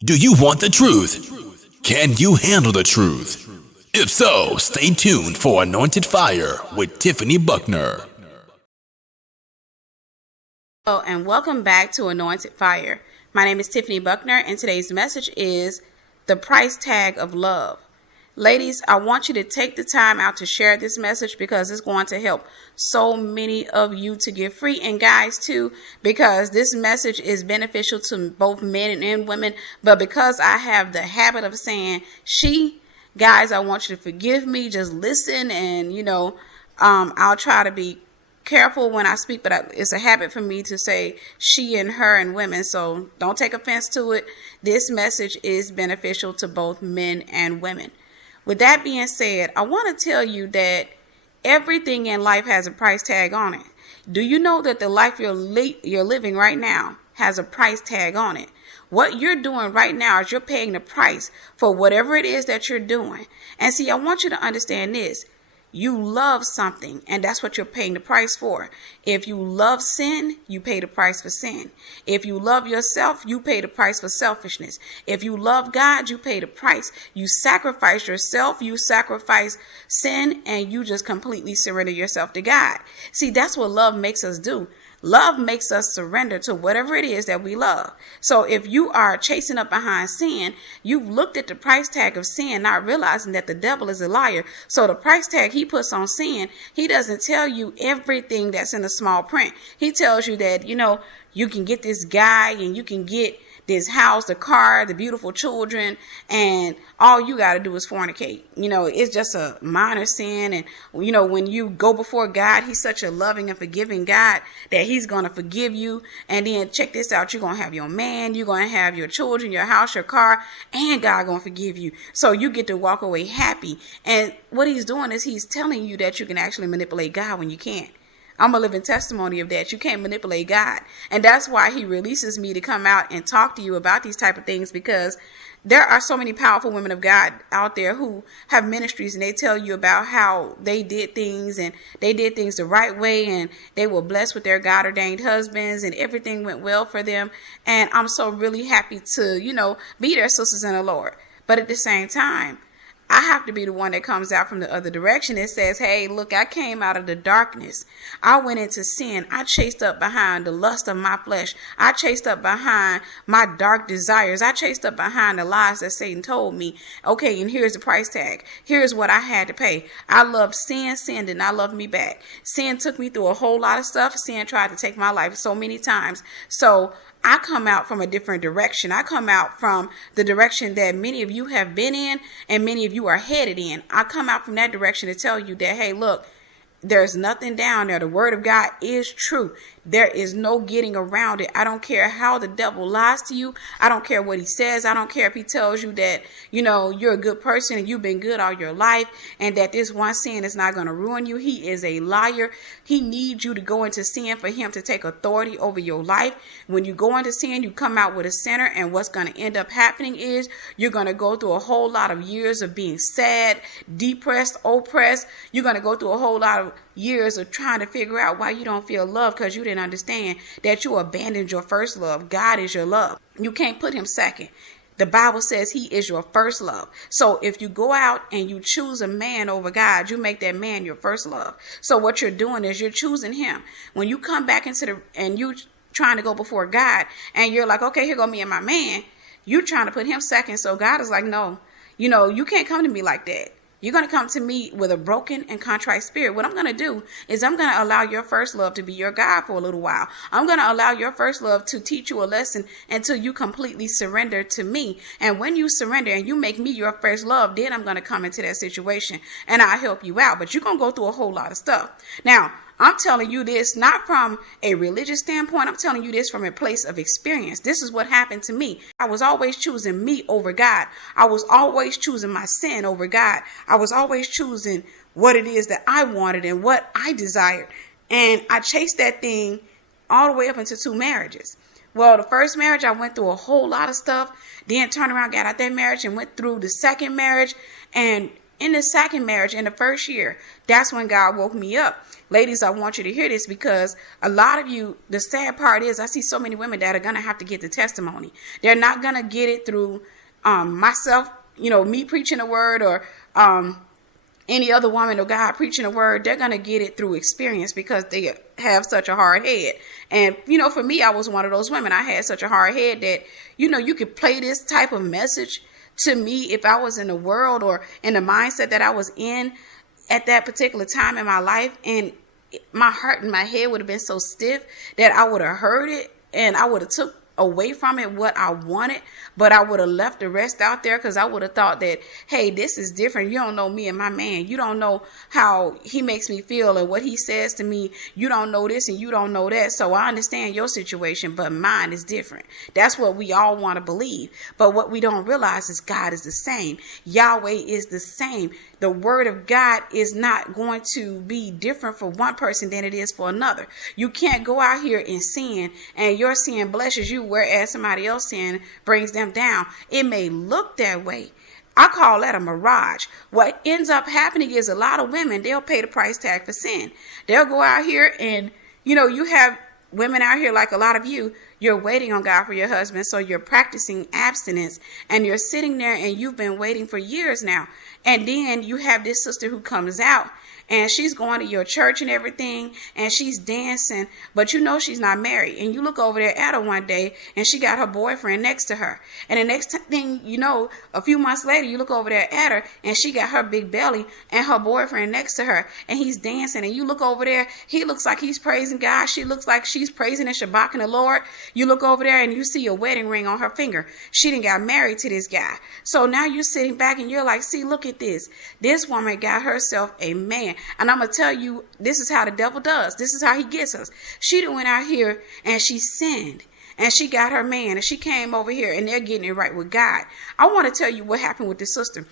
Do you want the truth? Can you handle the truth? If so, stay tuned for Anointed Fire with Tiffany Buckner. Hello and welcome back to Anointed Fire. My name is Tiffany Buckner and today's message is the price tag of love. Ladies, I want you to take the time out to share this message because it's going to help so many of you to get free, and guys too, because this message is beneficial to both men and women. But because I have the habit of saying she, guys, I want you to forgive me. Just listen, and I'll try to be careful when I speak, but it's a habit for me to say she and her and women, so don't take offense to it. This message is beneficial to both men and women. With that being said, I want to tell you that everything in life has a price tag on it. Do you know that the life you're living right now has a price tag on it? What you're doing right now is you're paying the price for whatever it is that you're doing. And see, I want you to understand this. You love something, and that's what you're paying the price for. If you love sin, you pay the price for sin. If you love yourself, you pay the price for selfishness. If you love God, you pay the price. You sacrifice yourself, you sacrifice sin, and you just completely surrender yourself to God. See, that's what love makes us do. Love makes us surrender to whatever it is that we love. So if you are chasing up behind sin, you've looked at the price tag of sin, not realizing that the devil is a liar. So the price tag he puts on sin, he doesn't tell you everything that's in the small print. He tells you that, you can get this guy and you can get this house, the car, the beautiful children, and all you got to do is fornicate. It's just a minor sin. And, when you go before God, he's such a loving and forgiving God that he's going to forgive you. And then check this out. You're going to have your man, you're going to have your children, your house, your car, and God going to forgive you. So you get to walk away happy. And what he's doing is he's telling you that you can actually manipulate God when you can't. I'm a living testimony of that. You can't manipulate God. And that's why he releases me to come out and talk to you about these type of things, because there are so many powerful women of God out there who have ministries, and they tell you about how they did things, and they did things the right way, and they were blessed with their God ordained husbands, and everything went well for them. And I'm so really happy to, be their sisters in the Lord. But at the same time, I have to be the one that comes out from the other direction and says, hey, look, I came out of the darkness. I went into sin. I chased up behind the lust of my flesh. I chased up behind my dark desires. I chased up behind the lies that Satan told me. Okay, and here's the price tag. Here's what I had to pay. I loved sin. Sin did not love me back. Sin took me through a whole lot of stuff. Sin tried to take my life so many times. So I come out from a different direction. I come out from the direction that many of you have been in and many of you are headed in. I come out from that direction to tell you that, hey, look, there's nothing down there. The word of God is true. There is no getting around it. I don't care how the devil lies to you. I don't care what he says. I don't care if he tells you that, you're a good person and you've been good all your life and that this one sin is not going to ruin you. He is a liar. He needs you to go into sin for him to take authority over your life. When you go into sin, you come out with a sinner, and what's going to end up happening is you're going to go through a whole lot of years of being sad, depressed, oppressed. You're going to go through a whole lot of years of trying to figure out why you don't feel love, because you didn't understand that you abandoned your first love. God is your love. You can't put him second. The Bible says he is your first love. So if you go out and you choose a man over God, you make that man your first love. So what you're doing is you're choosing him. When you come back and you trying to go before God and you're like, okay, here go me and my man, you're trying to put him second. So God is like, no, you can't come to me like that. You're going to come to me with a broken and contrite spirit. What I'm going to do is I'm going to allow your first love to be your guide for a little while. I'm going to allow your first love to teach you a lesson until you completely surrender to me. And when you surrender and you make me your first love, then I'm going to come into that situation and I'll help you out. But you're going to go through a whole lot of stuff. Now, I'm telling you this not from a religious standpoint. I'm telling you this from a place of experience. This is what happened to me. I was always choosing me over God. I was always choosing my sin over God. I was always choosing what it is that I wanted and what I desired. And I chased that thing all the way up into 2 marriages. Well, the first marriage, I went through a whole lot of stuff. Then turned around, got out that marriage and went through the second marriage. And in the second marriage, in the first year, that's when God woke me up. Ladies, I want you to hear this, because a lot of you, the sad part is I see so many women that are going to have to get the testimony. They're not going to get it through myself, me preaching a word, or any other woman or God preaching a word. They're going to get it through experience, because they have such a hard head. And, for me, I was one of those women. I had such a hard head that, you could play this type of message to me if I was in the world or in the mindset that I was in at that particular time in my life, and my heart and my head would have been so stiff that I would have heard it and I would have took away from it what I wanted, but I would have left the rest out there, because I would have thought that, hey, this is different. You don't know me and my man. You don't know how he makes me feel and what he says to me. You don't know this and you don't know that. So I understand your situation, but mine is different. That's what we all want to believe. But what we don't realize is God is the same. Yahweh is the same. The word of God is not going to be different for one person than it is for another. You can't go out here and sin, and your sin blesses you, whereas somebody else's sin brings them down. It may look that way. I call that a mirage. What ends up happening is a lot of women, they'll pay the price tag for sin. They'll go out here and, you have women out here like a lot of you're waiting on God for your husband. So you're practicing abstinence, and you're sitting there and you've been waiting for years now. And then you have this sister who comes out, and she's going to your church and everything, and she's dancing, but she's not married. And you look over there at her one day, and she got her boyfriend next to her. And the next thing you know, a few months later, you look over there at her, and she got her big belly and her boyfriend next to her, and he's dancing. And you look over there, he looks like he's praising God. She looks like she's praising and shabbaking the Lord. You look over there, and you see a wedding ring on her finger. She done got married to this guy. So now you're sitting back, and you're like, see, look at this. This woman got herself a man. And I'm going to tell you, this is how the devil does. This is how he gets us. She done went out here and she sinned, and she got her man, and she came over here, and they're getting it right with God. I want to tell you what happened with this sister,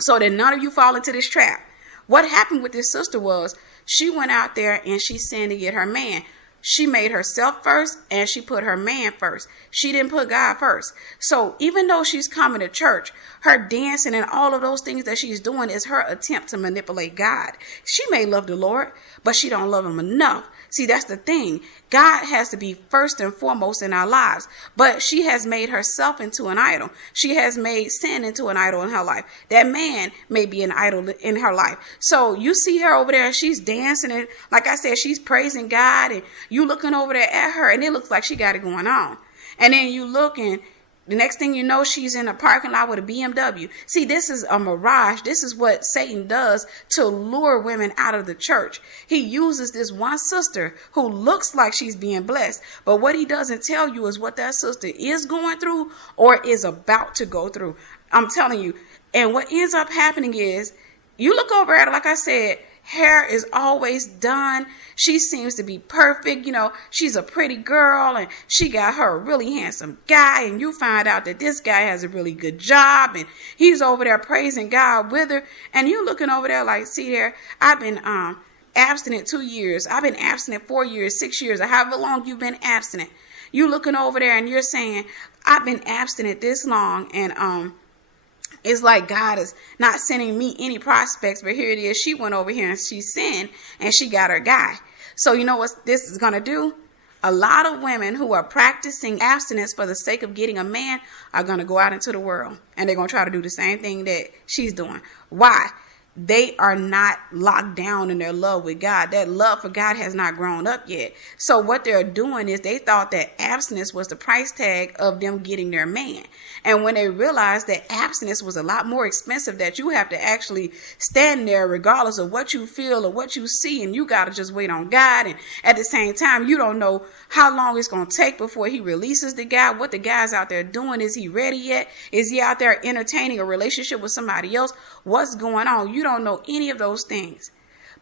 so that none of you fall into this trap. What happened with this sister was, she went out there and she sinned to get her man. She made herself first, and she put her man first. She didn't put God first. So even though she's coming to church, her dancing and all of those things that she's doing is her attempt to manipulate God. She may love the Lord, but she don't love him enough. See, that's the thing. God has to be first and foremost in our lives. But she has made herself into an idol. She has made sin into an idol in her life. That man may be an idol in her life. So you see her over there, she's dancing, and like I said, she's praising God, and you looking over there at her, and it looks like she got it going on. And then you look, and the next thing you know, she's in a parking lot with a BMW. See, this is a mirage. This is what Satan does to lure women out of the church. He uses this one sister who looks like she's being blessed, but what he doesn't tell you is what that sister is going through or is about to go through. I'm telling you. And what ends up happening is, you look over at her, like I said, hair is always done. She seems to be perfect. She's a pretty girl, and she got her a really handsome guy, and you find out that this guy has a really good job, and he's over there praising God with her, and you looking over there like, see there, I've been abstinent 2 years. I've been abstinent 4 years, 6 years, or however long you've been abstinent. You looking over there and you're saying, I've been abstinent this long, and it's like God is not sending me any prospects, but here it is. She went over here and she sinned, and she got her guy. So you know what this is going to do? A lot of women who are practicing abstinence for the sake of getting a man are going to go out into the world, and they're going to try to do the same thing that she's doing. Why? They are not locked down in their love with God. That love for God has not grown up yet. So what they're doing is, they thought that abstinence was the price tag of them getting their man. And when they realized that abstinence was a lot more expensive, that you have to actually stand there regardless of what you feel or what you see, and you got to just wait on God. And at the same time, you don't know how long it's going to take before he releases the guy. What the guy's out there doing, is he ready yet? Is he out there entertaining a relationship with somebody else? What's going on? You don't know any of those things,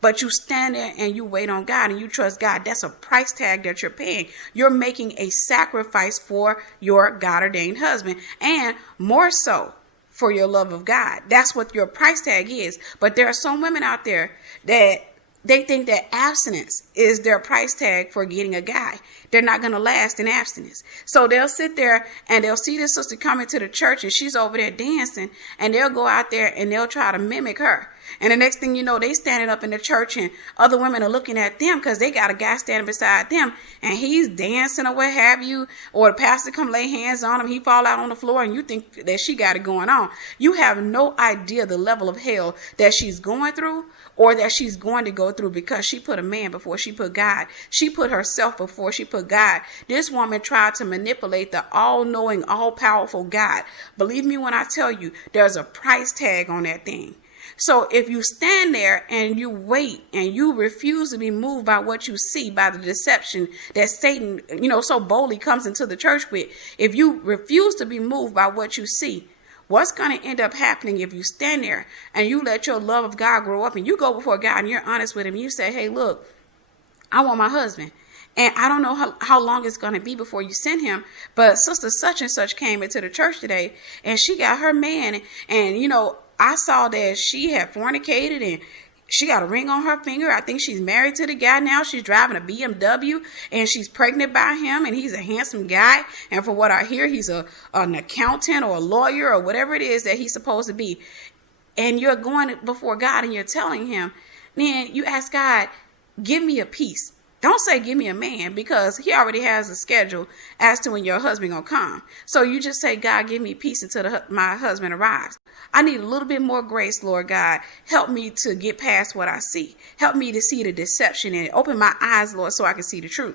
but you stand there and you wait on God and you trust God. That's a price tag that you're paying. You're making a sacrifice for your God-ordained husband, and more so for your love of God. That's what your price tag is. But there are some women out there that They think that abstinence is their price tag for getting a guy. They're not going to last in abstinence. So they'll sit there and they'll see this sister coming to the church and she's over there dancing, and they'll go out there and they'll try to mimic her. And the next thing you know, they standing up in the church and other women are looking at them because they got a guy standing beside them and he's dancing or what have you, or the pastor come lay hands on him, he fall out on the floor, and you think that she got it going on. You have no idea the level of hell that she's going through or that she's going to go through because she put a man before she put God. She put herself before she put God. This woman tried to manipulate the all-knowing, all-powerful God. Believe me when I tell you, there's a price tag on that thing. So if you stand there and you wait and you refuse to be moved by what you see, by the deception that Satan, so boldly comes into the church with, if you refuse to be moved by what you see, what's going to end up happening if you stand there and you let your love of God grow up and you go before God and you're honest with him, you say, hey, look, I want my husband. And I don't know how long it's going to be before you send him. But sister such and such came into the church today and she got her man. And, I saw that she had fornicated and she got a ring on her finger. I think she's married to the guy now. She's driving a BMW and she's pregnant by him, and he's a handsome guy. And for what I hear, he's an accountant or a lawyer or whatever it is that he's supposed to be. And you're going before God and you're telling him, then you ask God, give me a piece. Don't say give me a man, because he already has a schedule as to when your husband gonna come. So you just say, God, give me peace until my husband arrives. I need a little bit more grace, Lord God. Help me to get past what I see. Help me to see the deception and open my eyes, Lord, so I can see the truth.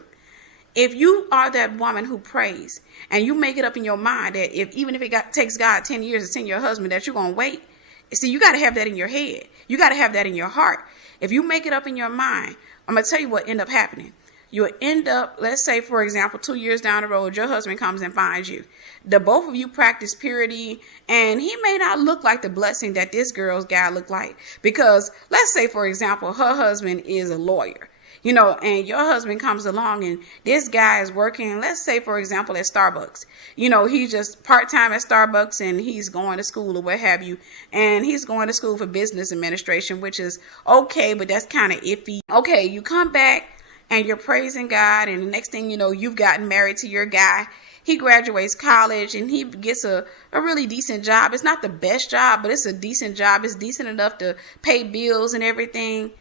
If you are that woman who prays and you make it up in your mind that even if it takes God 10 years to send your husband, that you're gonna wait. See, you got to have that in your head. You got to have that in your heart. If you make it up in your mind, I'm going to tell you what end up happening. You'll end up, let's say, for example, 2 years down the road, your husband comes and finds you. The both of you practice purity, and he may not look like the blessing that this girl's guy looked like. Because let's say, for example, her husband is a lawyer. And your husband comes along and this guy is working, let's say, for example, at Starbucks. He's just part-time at Starbucks and he's going to school or what have you. And he's going to school for business administration, which is okay, but that's kind of iffy. Okay, you come back and you're praising God, and the next thing you know, you've gotten married to your guy. He graduates college and he gets a really decent job. It's not the best job, but it's a decent job. It's decent enough to pay bills and everything.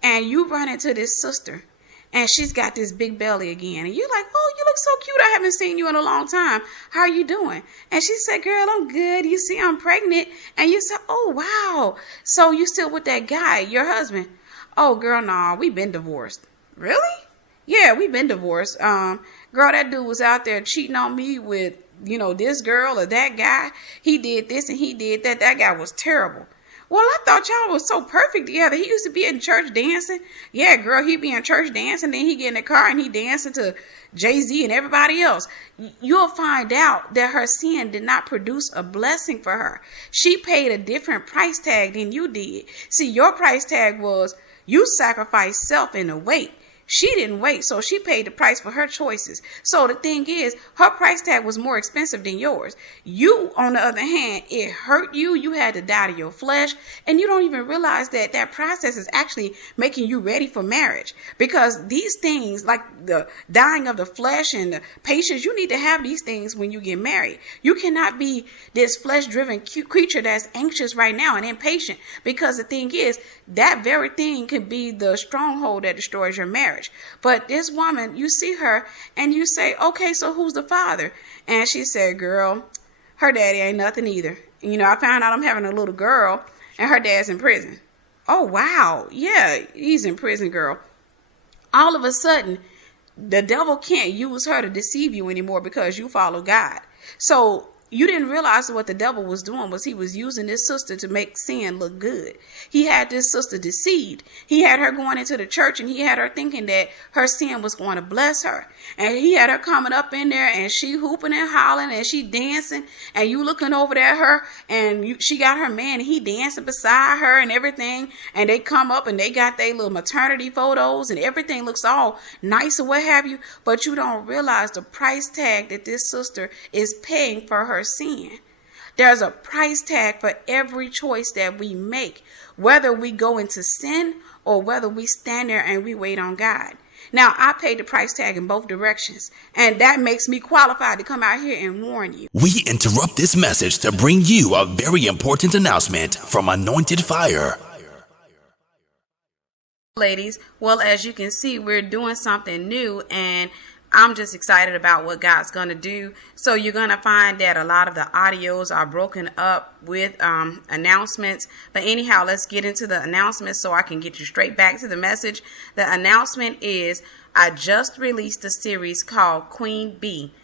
And you run into this sister and she's got this big belly again. And you're like, oh, you look so cute. I haven't seen you in a long time. How are you doing? And she said, girl, I'm good. You see, I'm pregnant. And you said, oh, wow. So you still with that guy, your husband? Oh, girl, no, we've been divorced. Really? Yeah, we've been divorced. Girl, that dude was out there cheating on me with, this girl or that guy. He did this and he did that. That guy was terrible. Well, I thought y'all was so perfect together. He used to be in church dancing. Yeah, girl, he be in church dancing. Then he get in the car and he dancing to Jay-Z and everybody else. You'll find out that her sin did not produce a blessing for her. She paid a different price tag than you did. See, your price tag was you sacrificed self in a wait. She didn't wait, so she paid the price for her choices. So the thing is, her price tag was more expensive than yours. You, on the other hand, it hurt you. You had to die to your flesh, and you don't even realize that that process is actually making you ready for marriage. Because these things, like the dying of the flesh and the patience, you need to have these things when you get married. You cannot be this flesh-driven creature that's anxious right now and impatient, because the thing is, that very thing could be the stronghold that destroys your marriage. But this woman, you see her and you say, okay, so who's the father? And she said, girl, her daddy ain't nothing either. I found out I'm having a little girl and her dad's in prison. Oh, wow. Yeah, he's in prison, girl. All of a sudden, the devil can't use her to deceive you anymore because you follow God. So you didn't realize what the devil was doing was he was using this sister to make sin look good. He had this sister deceived. He had her going into the church and he had her thinking that her sin was going to bless her. And he had her coming up in there and she hooping and hollering and she dancing and you looking over there at her and she got her man and he dancing beside her and everything. And they come up and they got their little maternity photos and everything looks all nice or what have you. But you don't realize the price tag that this sister is paying for her sin. There's a price tag for every choice that we make, whether we go into sin or whether we stand there and we wait on God. Now, I paid the price tag in both directions, and that makes me qualified to come out here and warn you. We interrupt this message to bring you a very important announcement from Anointed Fire. Ladies, well, as you can see, we're doing something new, and I'm just excited about what God's going to do. So you're going to find that a lot of the audios are broken up with announcements. But anyhow, let's get into the announcements so I can get you straight back to the message. The announcement is I just released a series called Queen Bee,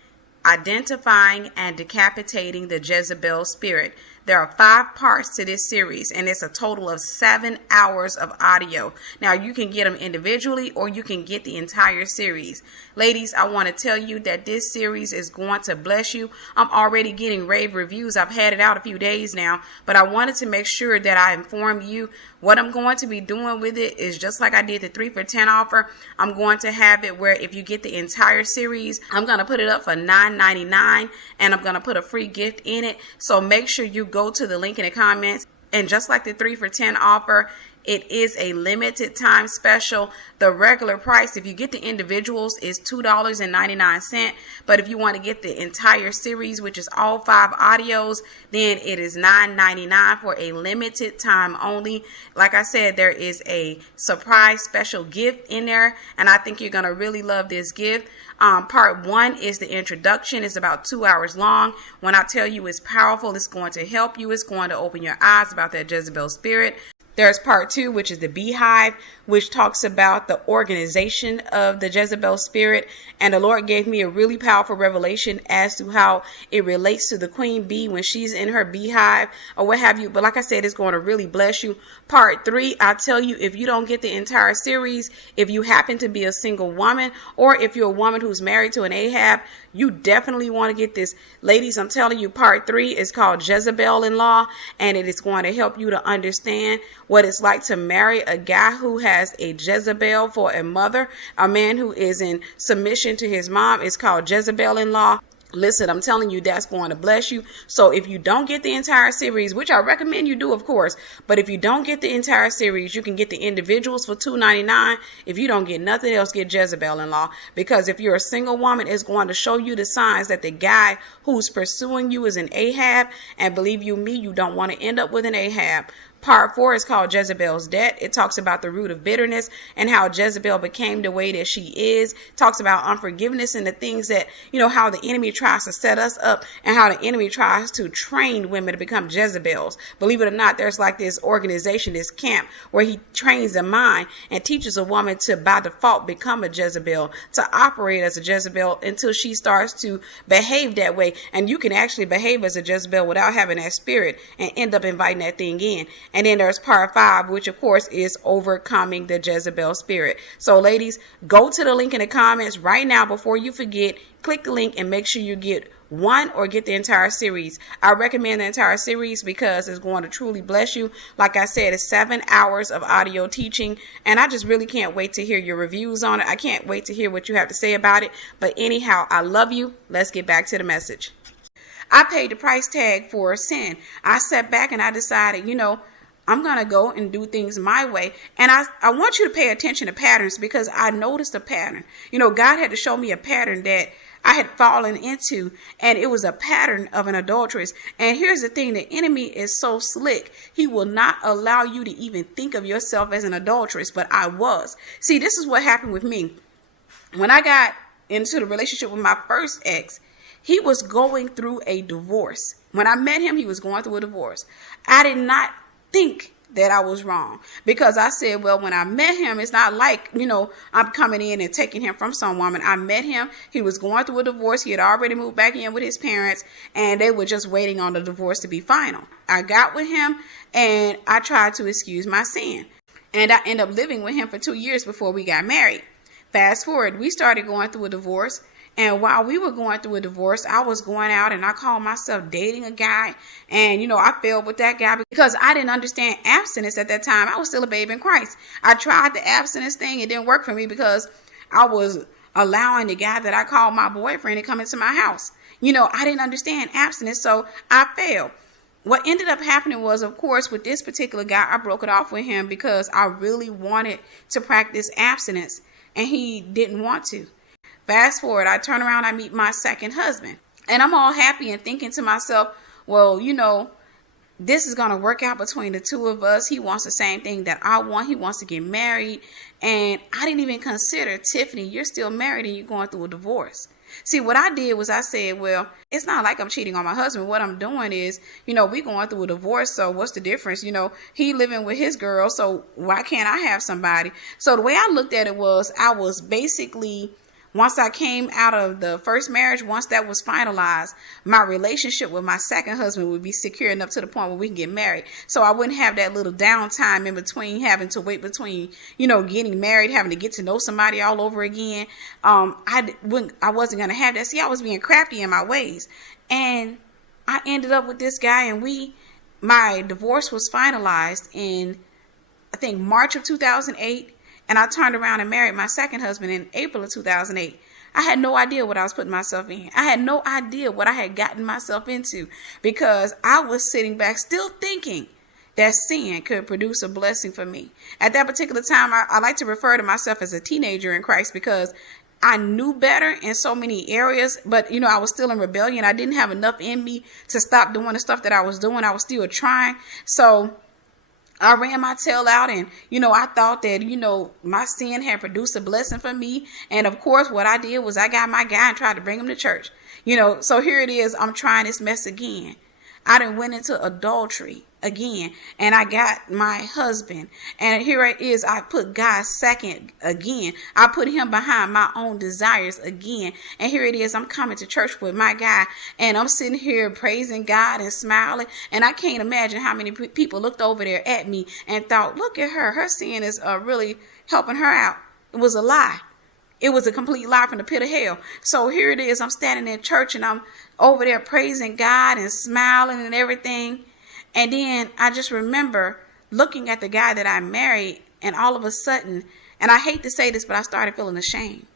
Identifying and Decapitating the Jezebel Spirit. There are 5 parts to this series, and it's a total of 7 hours of audio. Now, you can get them individually, or you can get the entire series. Ladies, I want to tell you that this series is going to bless you. I'm already getting rave reviews. I've had it out a few days now, but I wanted to make sure that I inform you. What I'm going to be doing with it is just like I did the 3 for $10 offer. I'm going to have it where if you get the entire series, I'm going to put it up for $9.99, and I'm going to put a free gift in it. So make sure you go to the link in the comments. And just like the 3 for $10 offer, it is a limited time special. The regular price, if you get the individuals, is $2.99. But if you want to get the entire series, which is all 5 audios, then it is $9.99 for a limited time only. Like I said, there is a surprise special gift in there, and I think you're going to really love this gift. Part 1 is the introduction. It's about 2 hours long. When I tell you it's powerful, it's going to help you. It's going to open your eyes about that Jezebel spirit. There's part 2, which is the beehive, which talks about the organization of the Jezebel spirit. And the Lord gave me a really powerful revelation as to how it relates to the queen bee when she's in her beehive or what have you. But like I said, it's going to really bless you. Part 3, I tell you, if you don't get the entire series, if you happen to be a single woman, or if you're a woman who's married to an Ahab, you definitely want to get this. Ladies, I'm telling you, part 3 is called Jezebel in Law, and it is going to help you to understand what it's like to marry a guy who has a Jezebel for a mother, a man who is in submission to his mom. It's called Jezebel in Law. Listen, I'm telling you, that's going to bless you. So if you don't get the entire series, which I recommend you do, of course, but if you don't get the entire series, you can get the individuals for $2.99. If you don't get nothing else, get Jezebel in Law. Because if you're a single woman, it's going to show you the signs that the guy who's pursuing you is an Ahab. And believe you me, you don't want to end up with an Ahab. Part 4 is called Jezebel's Debt. It talks about the root of bitterness and how Jezebel became the way that she is. It talks about unforgiveness and the things that, how the enemy tries to set us up and how the enemy tries to train women to become Jezebels. Believe it or not, there's like this organization, this camp, where he trains the mind and teaches a woman to, by default, become a Jezebel, to operate as a Jezebel until she starts to behave that way. And you can actually behave as a Jezebel without having that spirit and end up inviting that thing in. And then there's part 5, which of course is overcoming the Jezebel spirit. So ladies, go to the link in the comments right now before you forget. Click the link and make sure you get one or get the entire series. I recommend the entire series because it's going to truly bless you. Like I said, it's 7 hours of audio teaching, and I just really can't wait to hear your reviews on it. I can't wait to hear what you have to say about it. But anyhow, I love you. Let's get back to the message. I paid the price tag for sin. I sat back and I decided, I'm going to go and do things my way. And I want you to pay attention to patterns because I noticed a pattern. God had to show me a pattern that I had fallen into, and it was a pattern of an adulteress. And here's the thing, the enemy is so slick. He will not allow you to even think of yourself as an adulteress, but I was. See, this is what happened with me. When I got into the relationship with my first ex, he was going through a divorce. When I met him, he was going through a divorce. I did not think that I was wrong because I said, well, when I met him, it's not like, I'm coming in and taking him from some woman. I met him. He was going through a divorce. He had already moved back in with his parents, and they were just waiting on the divorce to be final. I got with him and I tried to excuse my sin, and I ended up living with him for 2 years before we got married. Fast forward, we started going through a divorce. And while we were going through a divorce, I was going out and I called myself dating a guy. And, I failed with that guy because I didn't understand abstinence at that time. I was still a babe in Christ. I tried the abstinence thing. It didn't work for me because I was allowing the guy that I called my boyfriend to come into my house. I didn't understand abstinence, so I failed. what ended up happening was, of course, with this particular guy, I broke it off with him because I really wanted to practice abstinence and he didn't want to. Fast forward, I turn around, I meet my second husband, and I'm all happy and thinking to myself, well, this is going to work out between the two of us. He wants the same thing that I want. He wants to get married. And I didn't even consider, Tiffany, you're still married and you're going through a divorce. See, what I did was I said, well, it's not like I'm cheating on my husband. What I'm doing is, we going through a divorce. So what's the difference? He living with his girl. So why can't I have somebody? So the way I looked at it was, I was basically, once I came out of the first marriage, once that was finalized, my relationship with my second husband would be secure enough to the point where we can get married. So I wouldn't have that little downtime in between, having to wait between, getting married, having to get to know somebody all over again. I wasn't going to have that. See, I was being crafty in my ways. And I ended up with this guy, and my divorce was finalized in, I think, March of 2008. And I turned around and married my second husband in April of 2008. I had no idea what I was putting myself in. I had no idea what I had gotten myself into, because I was sitting back still thinking that sin could produce a blessing for me. At that particular time, I like to refer to myself as a teenager in Christ, because I knew better in so many areas, but I was still in rebellion. I didn't have enough in me to stop doing the stuff that I was doing. I was still trying. So I ran my tail out, and, I thought that, my sin had produced a blessing for me. And of course, what I did was I got my guy and tried to bring him to church. So here it is. I'm trying this mess again. I done went into adultery again, and I got my husband, and here it is. I put God second again. I put him behind my own desires again. And here it is. I'm coming to church with my guy, and I'm sitting here praising God and smiling. And I can't imagine how many people looked over there at me and thought, look at her. Her sin is really helping her out. It was a lie. It was a complete lie from the pit of hell. So here it is. I'm standing in church, and I'm over there praising God and smiling and everything. And then I just remember looking at the guy that I married, and all of a sudden, and I hate to say this, but I started feeling ashamed.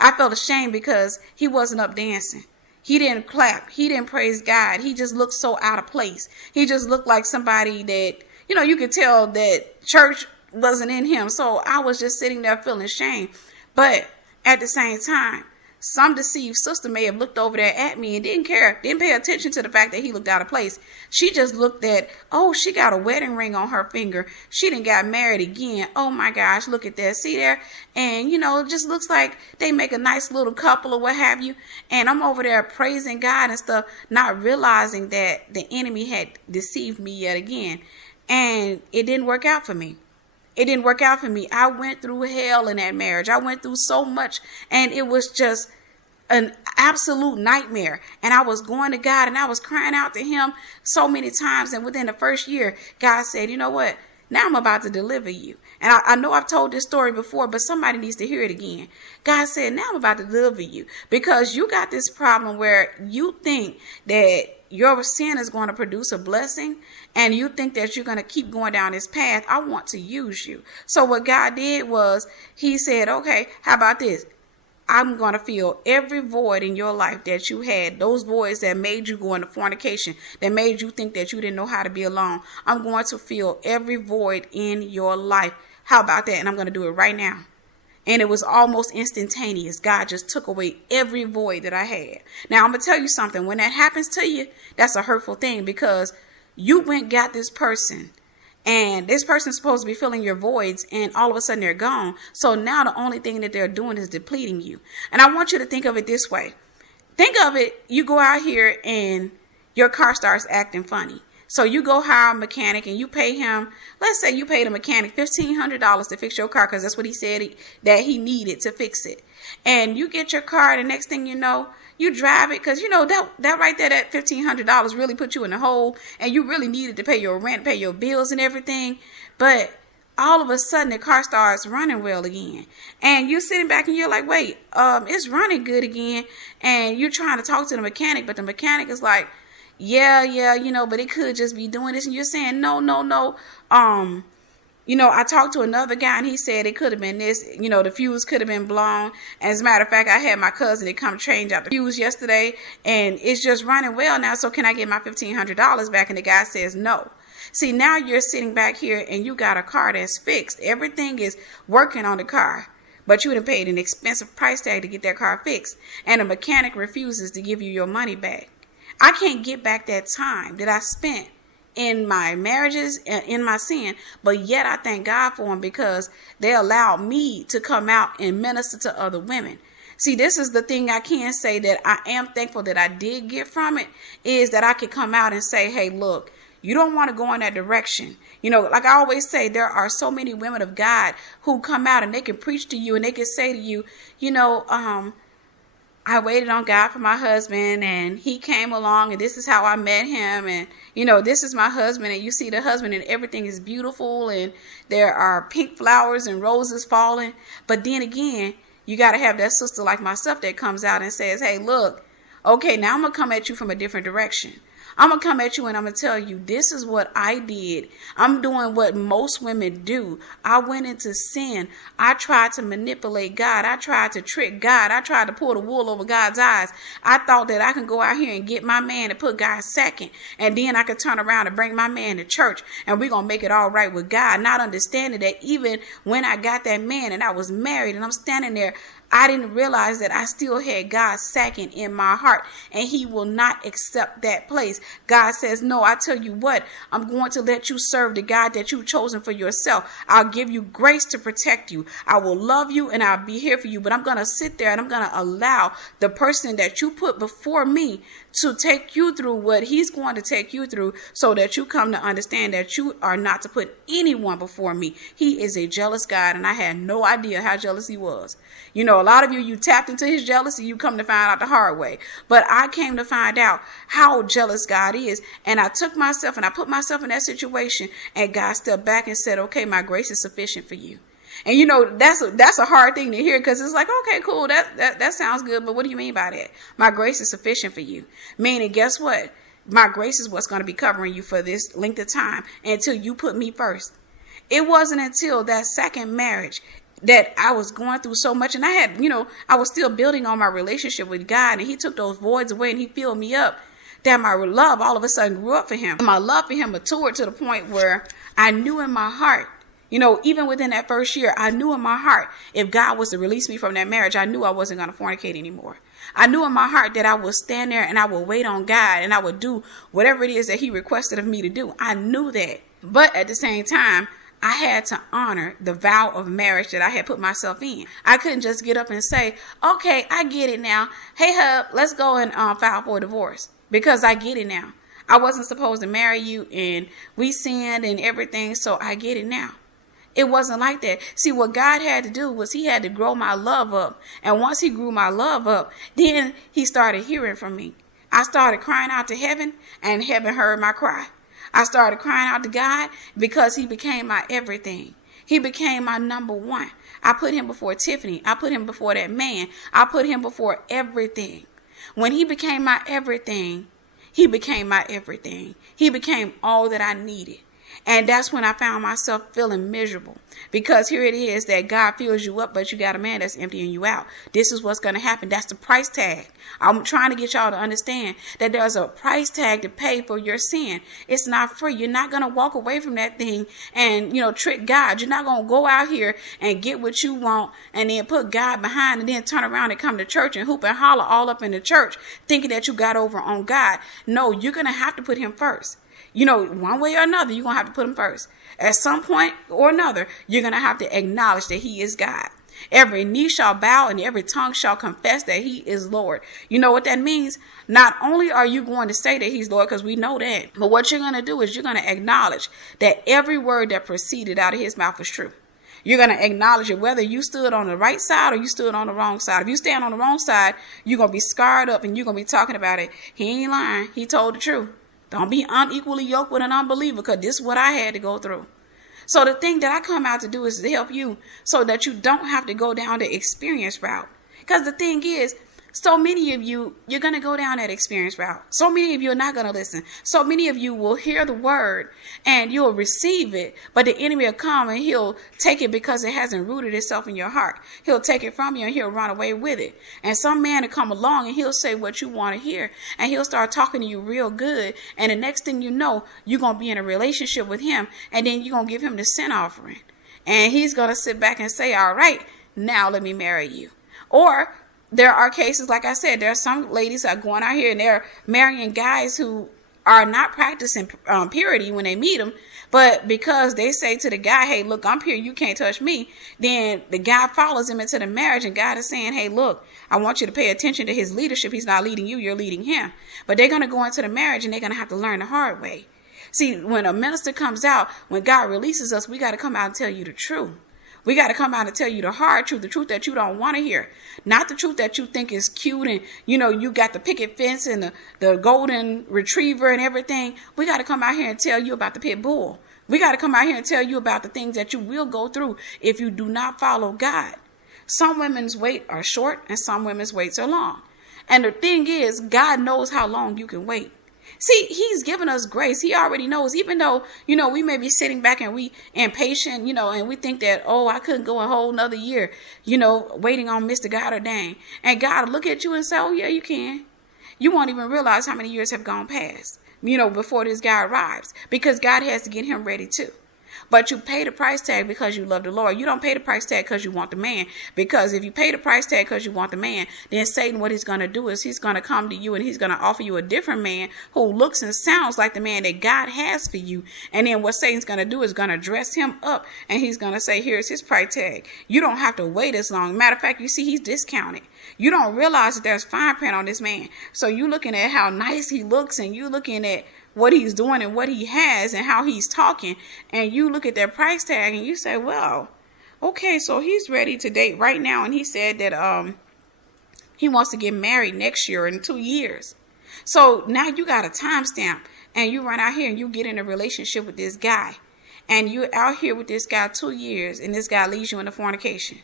I felt ashamed because he wasn't up dancing. He didn't clap. He didn't praise God. He just looked so out of place. He just looked like somebody that, you could tell that church wasn't in him. So I was just sitting there feeling shame. But at the same time, some deceived sister may have looked over there at me and didn't care, didn't pay attention to the fact that he looked out of place. She just looked at, oh, she got a wedding ring on her finger. She done got married again. Oh my gosh, look at that. See there? And, it just looks like they make a nice little couple or what have you. And I'm over there praising God and stuff, not realizing that the enemy had deceived me yet again. And it didn't work out for me. It didn't work out for me. I went through hell in that marriage. I went through so much, and it was just an absolute nightmare. And I was going to God, and I was crying out to him so many times. And within the first year, God said, you know what? Now I'm about to deliver you. And I know I've told this story before, but somebody needs to hear it again. God said, now I'm about to deliver you, because you got this problem where you think that your sin is going to produce a blessing, and you think that you're going to keep going down this path. I want to use you. So what God did was he said, okay, how about this? I'm going to fill every void in your life that you had, those voids that made you go into fornication, that made you think that you didn't know how to be alone. I'm going to fill every void in your life. How about that? And I'm going to do it right now. And it was almost instantaneous. God just took away every void that I had. Now, I'm going to tell you something. When that happens to you, that's a hurtful thing, because you went got this person, and this person's supposed to be filling your voids, and all of a sudden they're gone. So now the only thing that they're doing is depleting you. And I want you to think of it this way. Think of it. You go out here and your car starts acting funny. So you go hire a mechanic and you pay him, let's say you paid a mechanic $1,500 to fix your car, because that's what he said that he needed to fix it. And you get your car, and the next thing you know, you drive it, because that right there, that $1,500 really put you in a hole, and you really needed to pay your rent, pay your bills and everything. But all of a sudden the car starts running well again, and you're sitting back and you're like, wait, it's running good again. And you're trying to talk to the mechanic, but the mechanic is like, yeah, but it could just be doing this. And you're saying, no. I talked to another guy and he said it could have been this, the fuse could have been blown. As a matter of fact, I had my cousin to come change out the fuse yesterday and it's just running well now. So can I get my $1,500 back? And the guy says no. See, now you're sitting back here and you got a car that's fixed. Everything is working on the car, but you would have paid an expensive price tag to get that car fixed. And the mechanic refuses to give you your money back. I can't get back that time that I spent in my marriages and in my sin, but yet I thank God for them because they allowed me to come out and minister to other women. See, this is the thing I can say that I am thankful that I did get from it, is that I could come out and say, hey, look, you don't want to go in that direction. Like I always say, there are so many women of God who come out and they can preach to you and they can say to you, I waited on God for my husband and he came along and this is how I met him. And, this is my husband, and you see the husband and everything is beautiful and there are pink flowers and roses falling. But then again, you got to have that sister like myself that comes out and says, hey, look, okay, now I'm going to come at you from a different direction. I'm going to come at you and I'm going to tell you, this is what I did. I'm doing what most women do. I went into sin. I tried to manipulate God. I tried to trick God. I tried to pull the wool over God's eyes. I thought that I can go out here and get my man and put God second. And then I could turn around and bring my man to church and we're going to make it all right with God. Not understanding that even when I got that man and I was married and I'm standing there, I didn't realize that I still had God second in my heart, and he will not accept that place. God says, no, I tell you what, I'm going to let you serve the God that you've chosen for yourself. I'll give you grace to protect you. I will love you and I'll be here for you, but I'm going to sit there and I'm going to allow the person that you put before me to take you through what he's going to take you through so that you come to understand that you are not to put anyone before me. He is a jealous God, and I had no idea how jealous he was. A lot of you tapped into his jealousy, you come to find out the hard way. But I came to find out how jealous God is, and I took myself and I put myself in that situation, and God stepped back and said, okay, my grace is sufficient for you. And that's a hard thing to hear, because it's like, okay, cool, that sounds good, but what do you mean by that? My grace is sufficient for you. Meaning, guess what? My grace is what's going to be covering you for this length of time until you put me first. It wasn't until that second marriage that I was going through so much, and I was still building on my relationship with God, and he took those voids away and he filled me up, that my love all of a sudden grew up for him. And my love for him matured to the point where I knew in my heart, even within that first year, I knew in my heart, if God was to release me from that marriage, I knew I wasn't going to fornicate anymore. I knew in my heart that I would stand there and I would wait on God and I would do whatever it is that he requested of me to do. I knew that. But at the same time, I had to honor the vow of marriage that I had put myself in. I couldn't just get up and say, okay, I get it now. Hey, hub, let's go and file for a divorce, because I get it now. I wasn't supposed to marry you and we sinned and everything, so I get it now. It wasn't like that. See, what God had to do was he had to grow my love up. And once he grew my love up, then he started hearing from me. I started crying out to heaven, and heaven heard my cry. I started crying out to God because he became my everything. He became my number one. I put him before Tiffany. I put him before that man. I put him before everything. When he became my everything, he became my everything. He became all that I needed. And that's when I found myself feeling miserable, because here it is that God fills you up, but you got a man that's emptying you out. This is what's going to happen. That's the price tag. I'm trying to get y'all to understand that there's a price tag to pay for your sin. It's not free. You're not going to walk away from that thing and, trick God. You're not going to go out here and get what you want and then put God behind and then turn around and come to church and hoop and holler all up in the church thinking that you got over on God. No, you're going to have to put him first. One way or another, you're going to have to put him first. At some point or another, you're going to have to acknowledge that he is God. Every knee shall bow and every tongue shall confess that he is Lord. You know what that means? Not only are you going to say that he's Lord, because we know that, but what you're going to do is you're going to acknowledge that every word that proceeded out of his mouth was true. You're going to acknowledge it, whether you stood on the right side or you stood on the wrong side. If you stand on the wrong side, you're going to be scarred up and you're going to be talking about it. He ain't lying. He told the truth. Don't be unequally yoked with an unbeliever, because this is what I had to go through. So the thing that I come out to do is to help you so that you don't have to go down the experience route. Because the thing is, So many of you, you're going to go down that experience route. So many of you are not going to listen. So many of you will hear the word and you'll receive it, but the enemy will come and he'll take it because it hasn't rooted itself in your heart. He'll take it from you and he'll run away with it. And some man will come along and he'll say what you want to hear, and he'll start talking to you real good. And the next thing you know, you're going to be in a relationship with him, and then you're going to give him the sin offering. And he's going to sit back and say, all right, now let me marry you. Or there are cases, like I said, there are some ladies that are going out here and they're marrying guys who are not practicing purity when they meet them. But because they say to the guy, hey, look, I'm pure, you can't touch me. Then the guy follows him into the marriage, and God is saying, hey, look, I want you to pay attention to his leadership. He's not leading you, you're leading him. But they're going to go into the marriage and they're going to have to learn the hard way. See, when a minister comes out, when God releases us, we got to come out and tell you the truth. We got to come out and tell you the hard truth, the truth that you don't want to hear. Not the truth that you think is cute and, you got the picket fence and the golden retriever and everything. We got to come out here and tell you about the pit bull. We got to come out here and tell you about the things that you will go through if you do not follow God. Some women's wait are short and some women's waits are long. And the thing is, God knows how long you can wait. See, he's given us grace. He already knows, even though, we may be sitting back and we impatient, and we think that, oh, I couldn't go a whole nother year, waiting on Mr. God ordained. And God will look at you and say, oh, yeah, you can. You won't even realize how many years have gone past, before this guy arrives, because God has to get him ready too. But you pay the price tag because you love the Lord. You don't pay the price tag because you want the man. Because if you pay the price tag because you want the man, then Satan, what he's going to do is he's going to come to you and he's going to offer you a different man who looks and sounds like the man that God has for you. And then what Satan's going to do is going to dress him up and he's going to say, here's his price tag. You don't have to wait as long. Matter of fact, you see, he's discounted. You don't realize that there's fine print on this man. So you looking at how nice he looks and you looking at what he's doing and what he has and how he's talking, and you look at that price tag and you say, well, okay, so he's ready to date right now, and he said that he wants to get married next year in 2 years. So now you got a timestamp, and you run out here and you get in a relationship with this guy, and you're out here with this guy 2 years, and this guy leads you into fornication.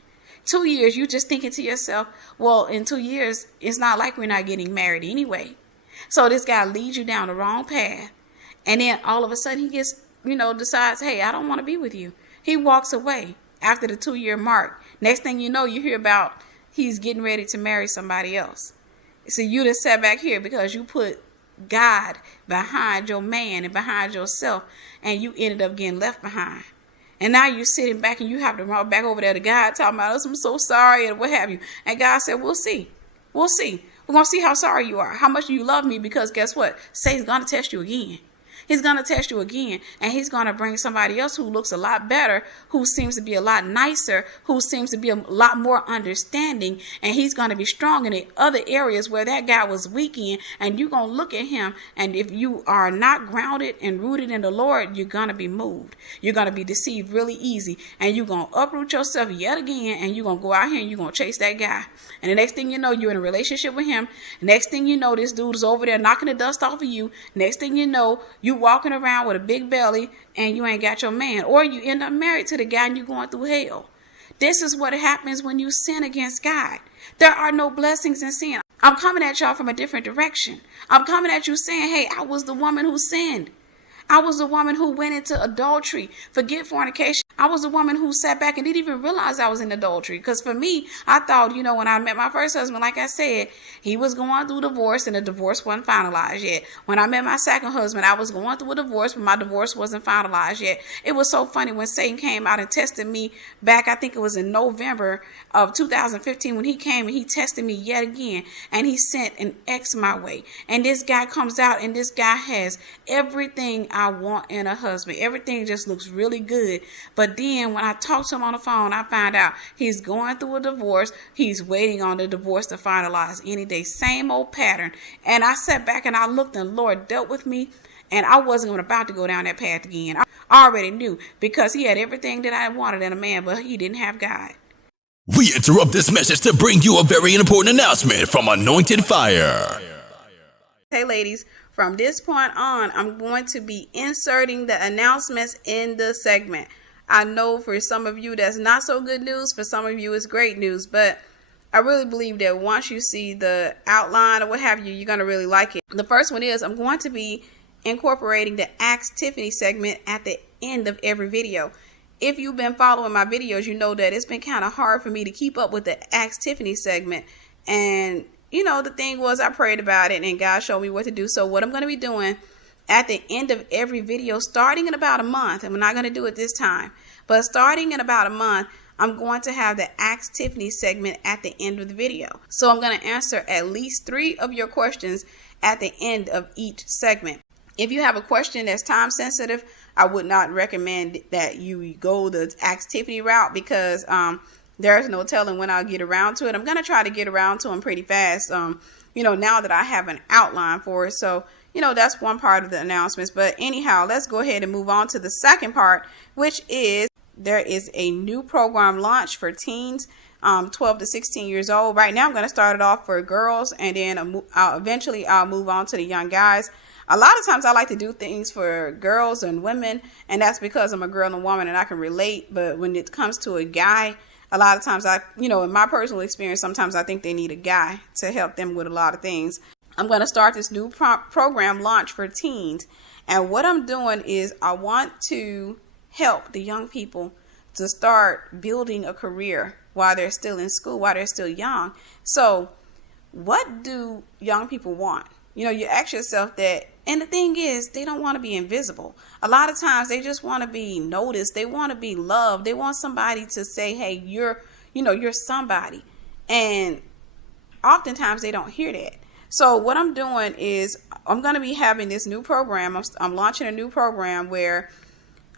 2 years, you just thinking to yourself, well, in 2 years, it's not like we're not getting married anyway. So this guy leads you down the wrong path. And then all of a sudden he gets, decides, hey, I don't want to be with you. He walks away after the 2-year mark. Next thing you know, you hear about he's getting ready to marry somebody else. So you just sat back here because you put God behind your man and behind yourself, and you ended up getting left behind. And now you're sitting back and you have to run back over there to God talking about us, I'm so sorry, and what have you. And God said, we'll see. We'll see. We're going to see how sorry you are, how much you love me, because guess what? Satan's going to test you again. He's going to test you again, and he's going to bring somebody else who looks a lot better, who seems to be a lot nicer, who seems to be a lot more understanding, and he's going to be strong in the other areas where that guy was weak in, and you're going to look at him, and if you are not grounded and rooted in the Lord, you're going to be moved. You're going to be deceived really easy, and you're going to uproot yourself yet again, and you're going to go out here and you're going to chase that guy. And the next thing you know, you're in a relationship with him. Next thing you know, this dude is over there knocking the dust off of you. Next thing you know, you walking around with a big belly and you ain't got your man, or you end up married to the guy and you're going through hell. This is what happens when you sin against God. There are no blessings in sin. I'm coming at y'all from a different direction. I'm coming at you saying, hey, I was the woman who sinned. I was the woman who went into adultery. Forget fornication. I was the woman who sat back and didn't even realize I was in adultery. Because for me, I thought, when I met my first husband, like I said, he was going through divorce and the divorce wasn't finalized yet. When I met my second husband, I was going through a divorce, but my divorce wasn't finalized yet. It was so funny when Satan came out and tested me back, I think it was in November of 2015, when he came and he tested me yet again, and he sent an ex my way. And this guy comes out, and this guy has everything I want in a husband. Everything just looks really good. But then when I talked to him on the phone, I found out he's going through a divorce. He's waiting on the divorce to finalize any day. Same old pattern. And I sat back and I looked, and the Lord dealt with me. And I wasn't even about to go down that path again. I already knew, because he had everything that I wanted in a man, but he didn't have God. We interrupt this message to bring you a very important announcement from Anointed Fire. Hey, ladies. From this point on, I'm going to be inserting the announcements in the segment. I know for some of you that's not so good news. For some of you it's great news. But I really believe that once you see the outline or what have you, you're going to really like it. The first one is I'm going to be incorporating the Ask Tiffany segment at the end of every video. If you've been following my videos, you know that it's been kind of hard for me to keep up with the Ask Tiffany segment. And, the thing was, I prayed about it and God showed me what to do. So what I'm going to be doing at the end of every video, starting in about a month, and we're not going to do it this time, but starting in about a month, I'm going to have the Ask Tiffany segment at the end of the video. So I'm going to answer at least 3 of your questions at the end of each segment. If you have a question that's time sensitive, I would not recommend that you go the Ask Tiffany route because there's no telling when I'll get around to it. I'm going to try to get around to them pretty fast, now that I have an outline for it. So, that's one part of the announcements. But anyhow, let's go ahead and move on to the second part, which is there is a new program launch for teens 12 to 16 years old. Right now, I'm going to start it off for girls, and then eventually I'll move on to the young guys. A lot of times I like to do things for girls and women, and that's because I'm a girl and a woman and I can relate. But when it comes to a guy, a lot of times in my personal experience, sometimes I think they need a guy to help them with a lot of things. I'm going to start this new program launch for teens. And what I'm doing is I want to help the young people to start building a career while they're still in school, while they're still young. So what do young people want? You ask yourself that. And the thing is, they don't want to be invisible. A lot of times they just want to be noticed. They want to be loved. They want somebody to say, hey, you're somebody. And oftentimes they don't hear that. So what I'm doing is I'm going to be having this new program. I'm launching a new program where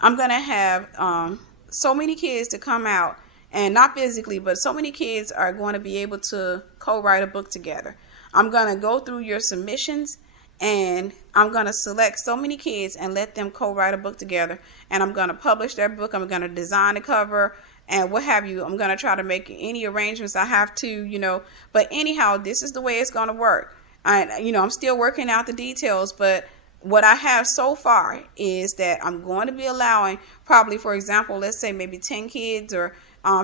I'm going to have so many kids to come out, and not physically, but so many kids are going to be able to co-write a book together. I'm going to go through your submissions, and I'm going to select so many kids and let them co-write a book together. And I'm going to publish their book. I'm going to design the cover and what have you. I'm going to try to make any arrangements I have to, But anyhow, this is the way it's going to work. I'm still working out the details, but what I have so far is that I'm going to be allowing probably, for example, let's say maybe 10 kids or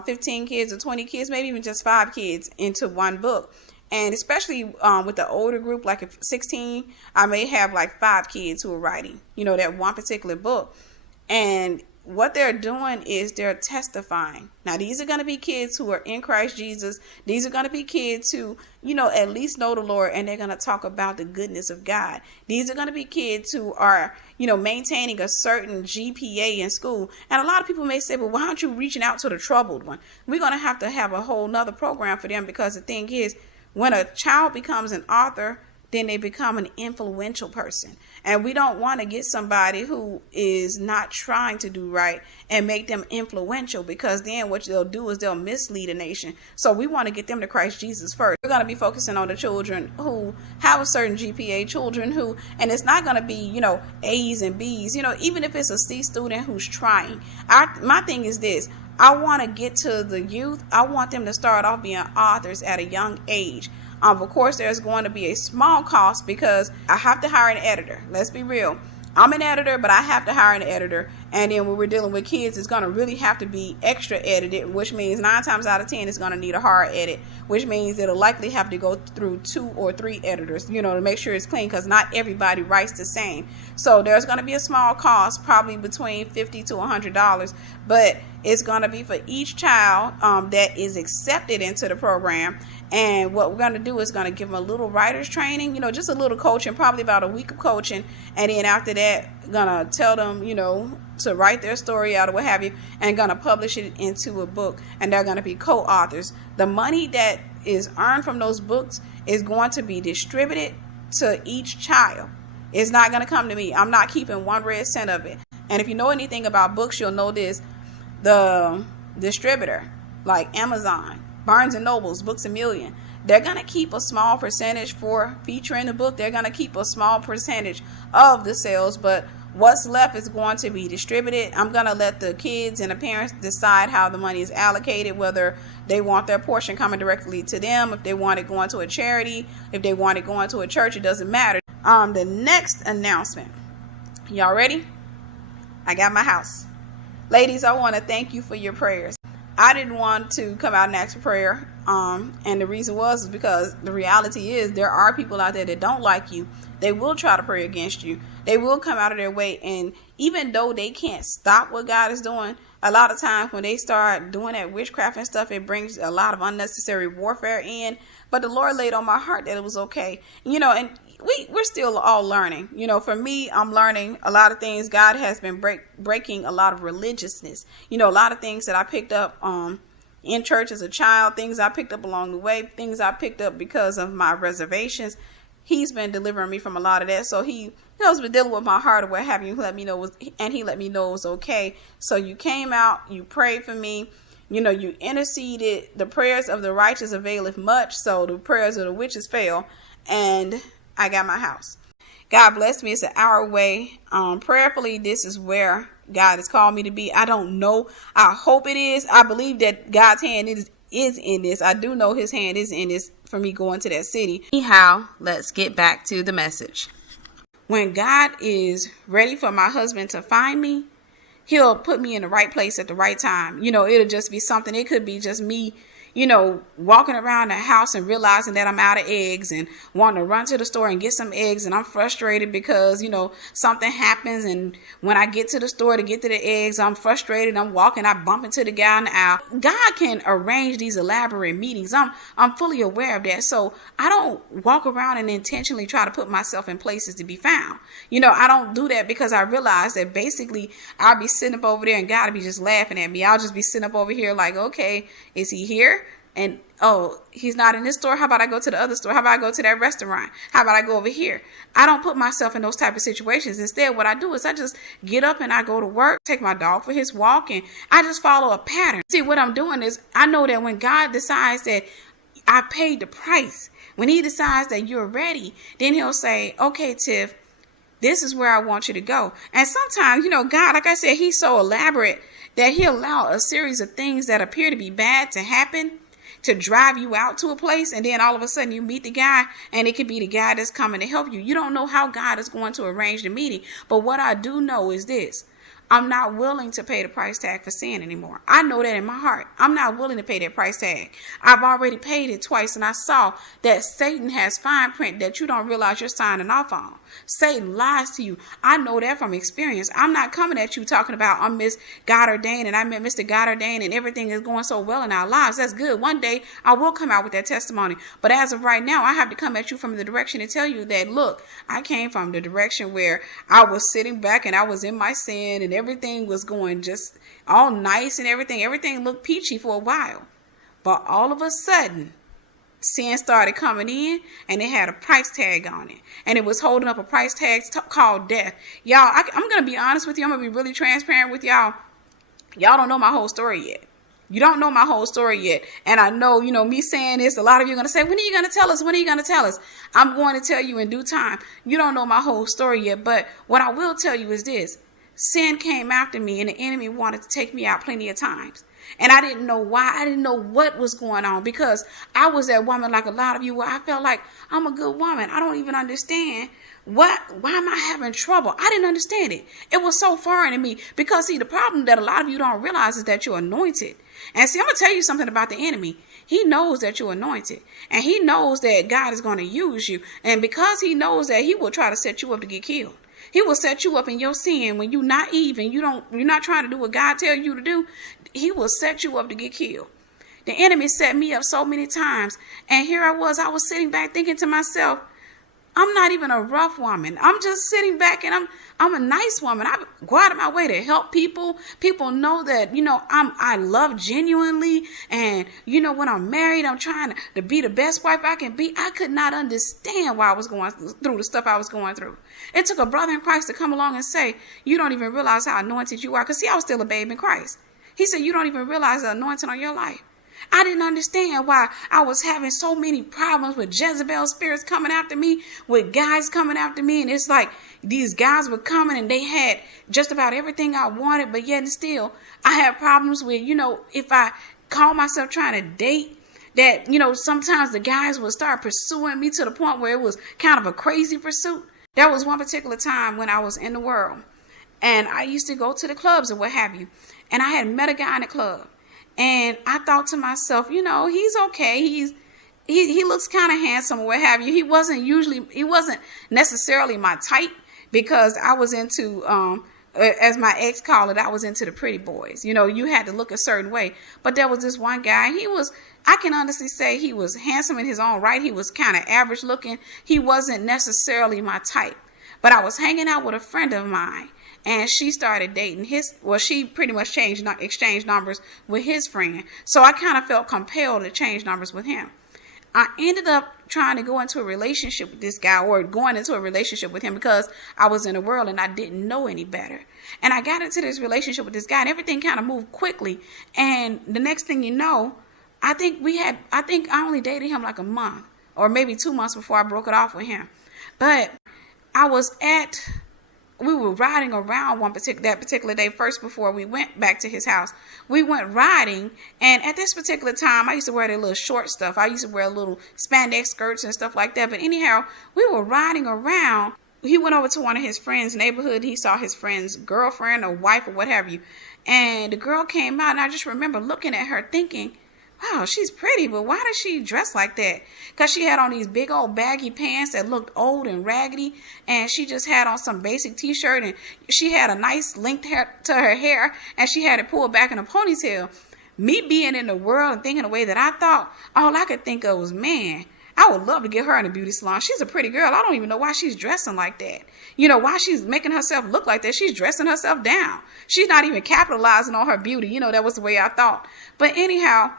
15 kids or 20 kids, maybe even just 5 kids into one book. And especially with the older group, like if 16, I may have like 5 kids who are writing, that one particular book. And what they're doing is they're testifying. Now, these are going to be kids who are in Christ Jesus. These are going to be kids who, at least know the Lord, and they're going to talk about the goodness of God. These are going to be kids who are, maintaining a certain GPA in school. And a lot of people may say, well, why aren't you reaching out to the troubled one? We're going to have a whole nother program for them, because the thing is, when a child becomes an author, then they become an influential person. And we don't want to get somebody who is not trying to do right and make them influential, because then what they'll do is they'll mislead a nation. So we want to get them to Christ Jesus first. We're going to be focusing on the children who have a certain GPA, children who, and it's not going to be, A's and B's, even if it's a C student who's trying. My thing is this. I want to get to the youth. I want them to start off being authors at a young age. Of course, there's going to be a small cost because I have to hire an editor. Let's be real. I'm an editor, but I have to hire an editor. And then when we're dealing with kids, it's going to really have to be extra edited, which means 9 times out of 10, it's going to need a hard edit, which means it'll likely have to go through 2 or 3 editors, to make sure it's clean, because not everybody writes the same. So there's going to be a small cost, probably between $50 to $100, but it's going to be for each child that is accepted into the program. And what we're going to do is going to give them a little writer's training, just a little coaching, probably about a week of coaching. And then after that, going to tell them, to write their story out or what have you, and going to publish it into a book. And they're going to be co-authors. The money that is earned from those books is going to be distributed to each child. It's not going to come to me. I'm not keeping 1 red cent of it. And if you know anything about books, you'll know this. The distributor, like Amazon, Barnes and Nobles, Books A Million, they're going to keep a small percentage for featuring the book. They're going to keep a small percentage of the sales, but what's left is going to be distributed. I'm going to let the kids and the parents decide how the money is allocated, whether they want their portion coming directly to them, if they want it going to a charity, if they want it going to a church, it doesn't matter. The next announcement. Y'all ready? I got my house. Ladies, I want to thank you for your prayers. I didn't want to come out and ask for prayer And the reason was because the reality is there are people out there that don't like you. They will try to pray against you. They will come out of their way. And even though they can't stop what God is doing, a lot of times when they start doing that witchcraft and stuff, it brings a lot of unnecessary warfare in. But the Lord laid on my heart that it was okay. And we're still all learning. For me, I'm learning a lot of things. God has been breaking a lot of religiousness. A lot of things that I picked up in church as a child, things I picked up along the way, things I picked up because of my reservations. He's been delivering me from a lot of that. So he has been dealing with my heart or what have you. He let me know it was okay. So you came out, you prayed for me. You interceded. The prayers of the righteous availeth much. So the prayers of the witches fail. And I got my house. God blessed me. It's an hour away. Prayerfully, this is where God has called me to be. I don't know. I hope it is. I believe that God's hand is in this. I do know his hand is in this for me going to that city. Anyhow, let's get back to the message. When God is ready for my husband to find me, he'll put me in the right place at the right time. It'll just be something. It could be just me, walking around the house and realizing that I'm out of eggs and wanting to run to the store and get some eggs. And I'm frustrated because, something happens. And when I get to the store to get to the eggs, I'm frustrated. I'm walking, I bump into the guy in the aisle. God can arrange these elaborate meetings. I'm fully aware of that. So I don't walk around and intentionally try to put myself in places to be found. I don't do that because I realize that basically I'll be sitting up over there and God will be just laughing at me. I'll just be sitting up over here like, okay, is he here? And, oh, he's not in this store. How about I go to the other store? How about I go to that restaurant? How about I go over here? I don't put myself in those type of situations. Instead, what I do is I just get up and I go to work, take my dog for his walk, and I just follow a pattern. See, what I'm doing is I know that when God decides that I paid the price, when he decides that you're ready, then he'll say, okay, Tiff, this is where I want you to go. And sometimes, God, like I said, he's so elaborate that he'll allow a series of things that appear to be bad to happen to drive you out to a place. And then all of a sudden you meet the guy and it could be the guy that's coming to help you. You don't know how God is going to arrange the meeting. But what I do know is this. I'm not willing to pay the price tag for sin anymore. I know that in my heart. I'm not willing to pay that price tag. I've already paid it twice, and I saw that Satan has fine print that you don't realize you're signing off on. Satan lies to you. I know that from experience. I'm not coming at you talking about I'm Miss God ordained and I met Mr. God ordained and everything is going so well in our lives. That's good. One day I will come out with that testimony. But as of right now, I have to come at you from the direction and tell you that, look, I came from the direction where I was sitting back and I was in my sin and everything was going just all nice and everything. Everything looked peachy for a while. But all of a sudden, sin started coming in and it had a price tag on it. And it was holding up a price tag called death. Y'all, I'm going to be honest with you. I'm going to be really transparent with y'all. Y'all don't know my whole story yet. You don't know my whole story yet. And I know, me saying this, a lot of you are going to say, when are you going to tell us? When are you going to tell us? I'm going to tell you in due time. You don't know my whole story yet. But what I will tell you is this. Sin came after me and the enemy wanted to take me out plenty of times. And I didn't know why. I didn't know what was going on because I was that woman like a lot of you where I felt like I'm a good woman. I don't even understand why am I having trouble? I didn't understand it. It was so foreign to me because see, the problem that a lot of you don't realize is that you're anointed. And see, I'm going to tell you something about the enemy. He knows that you're anointed and he knows that God is going to use you. And because he knows that, he will try to set you up to get killed. He will set you up in your sin when you're naive and you're not trying to do what God tells you to do. He will set you up to get killed. The enemy set me up so many times. And here I was sitting back thinking to myself, I'm not even a rough woman. I'm just sitting back and I'm a nice woman. I go out of my way to help people. People know that, I love genuinely. And, when I'm married, I'm trying to be the best wife I can be. I could not understand why I was going through the stuff I was going through. It took a brother in Christ to come along and say, you don't even realize how anointed you are. Because see, I was still a babe in Christ. He said, you don't even realize the anointing on your life. I didn't understand why I was having so many problems with Jezebel spirits coming after me, with guys coming after me. And it's like these guys were coming and they had just about everything I wanted. But yet and still, I had problems with, if I call myself trying to date, that, sometimes the guys would start pursuing me to the point where it was kind of a crazy pursuit. There was one particular time when I was in the world and I used to go to the clubs and what have you. And I had met a guy in the club. And I thought to myself, he's okay. He looks kind of handsome or what have you. He wasn't necessarily my type, because I was into, as my ex called it, I was into the pretty boys. You had to look a certain way. But there was this one guy, I can honestly say he was handsome in his own right. He was kind of average looking. He wasn't necessarily my type. But I was hanging out with a friend of mine, and she started dating she pretty much exchanged numbers with his friend. So I kind of felt compelled to change numbers with him. I ended up trying to go into a relationship with this guy, or going into a relationship with him, because I was in the world and I didn't know any better. And I got into this relationship with this guy, and everything kind of moved quickly. And the next thing you know, I think I only dated him like a month or maybe 2 months before I broke it off with him. But we were riding around that particular day, first before we went back to his house. We went riding, and at this particular time, I used to wear that little short stuff. I used to wear little spandex skirts and stuff like that. But anyhow, we were riding around. He went over to one of his friends' neighborhood. He saw his friend's girlfriend or wife or what have you. And the girl came out, and I just remember looking at her thinking, wow, she's pretty, but why does she dress like that? Because she had on these big old baggy pants that looked old and raggedy, and she just had on some basic t-shirt, and she had a nice length hair to her hair, and she had it pulled back in a ponytail. Me being in the world and thinking the way that I thought, all I could think of was, man, I would love to get her in a beauty salon. She's a pretty girl. I don't even know why she's dressing like that. Why she's making herself look like that. She's dressing herself down. She's not even capitalizing on her beauty. That was the way I thought. But anyhow,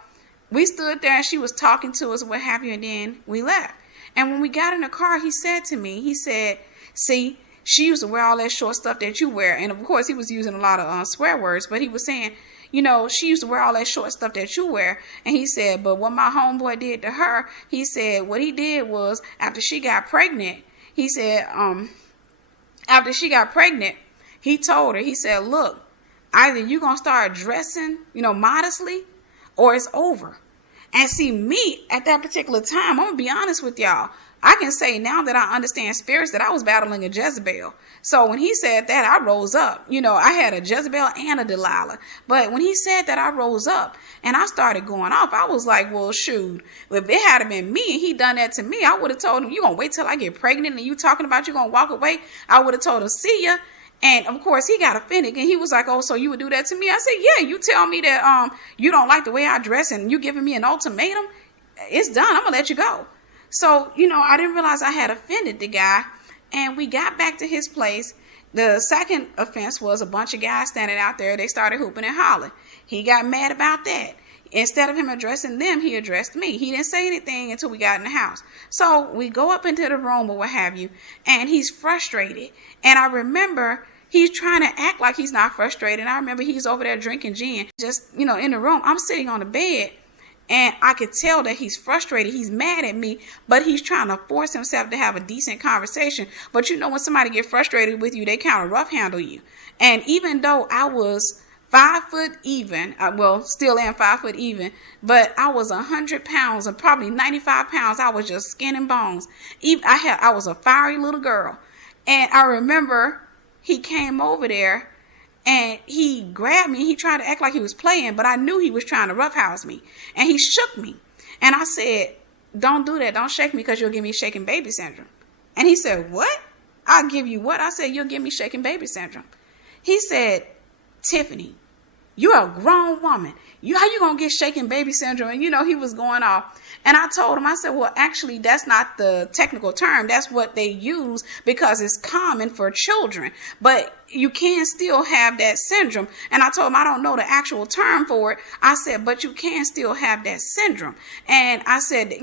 we stood there and she was talking to us, what have you, and then we left. And when we got in the car, he said to me, see, she used to wear all that short stuff that you wear. And of course, he was using a lot of swear words, but he was saying, she used to wear all that short stuff that you wear. And he said, but what my homeboy did to her, he said, what he did was, after she got pregnant, he said, he told her, he said, look, either you going to start dressing, modestly, or it's over. And see, me at that particular time, I'm going to be honest with y'all. I can say now that I understand spirits that I was battling a Jezebel. So when he said that, I rose up. I had a Jezebel and a Delilah. But when he said that, I rose up and I started going off. I was like, well, shoot, if it had been me and he done that to me, I would have told him, you going to wait till I get pregnant and you talking about you going to walk away? I would have told him, see ya. And of course he got offended and he was like, oh, so you would do that to me? I said, yeah, you tell me that you don't like the way I dress and you giving me an ultimatum. It's done. I'm going to let you go. So, I didn't realize I had offended the guy. And we got back to his place. The second offense was a bunch of guys standing out there. They started hooping and hollering. He got mad about that. Instead of him addressing them, he addressed me. He didn't say anything until we got in the house. So we go up into the room or what have you, and he's frustrated. And I remember he's trying to act like he's not frustrated. And I remember he's over there drinking gin, just, in the room. I'm sitting on the bed, and I could tell that he's frustrated. He's mad at me, but he's trying to force himself to have a decent conversation. But when somebody get frustrated with you, they kind of rough handle you. And even though I was 5 foot even, still am 5 foot even, but I was 100 pounds and probably 95 pounds. I was just skin and bones. I was a fiery little girl. And I remember he came over there and he grabbed me. He tried to act like he was playing, but I knew he was trying to roughhouse me. And he shook me. And I said, don't do that. Don't shake me because you'll give me shaking baby syndrome. And he said, what? I'll give you what? I said, you'll give me shaking baby syndrome. He said, Tiffany, you're a grown woman. How you going to get shaking baby syndrome? And, he was going off. And I told him, I said, well, actually, that's not the technical term. That's what they use because it's common for children. But you can still have that syndrome. And I told him, I don't know the actual term for it. I said, but you can still have that syndrome. And I said,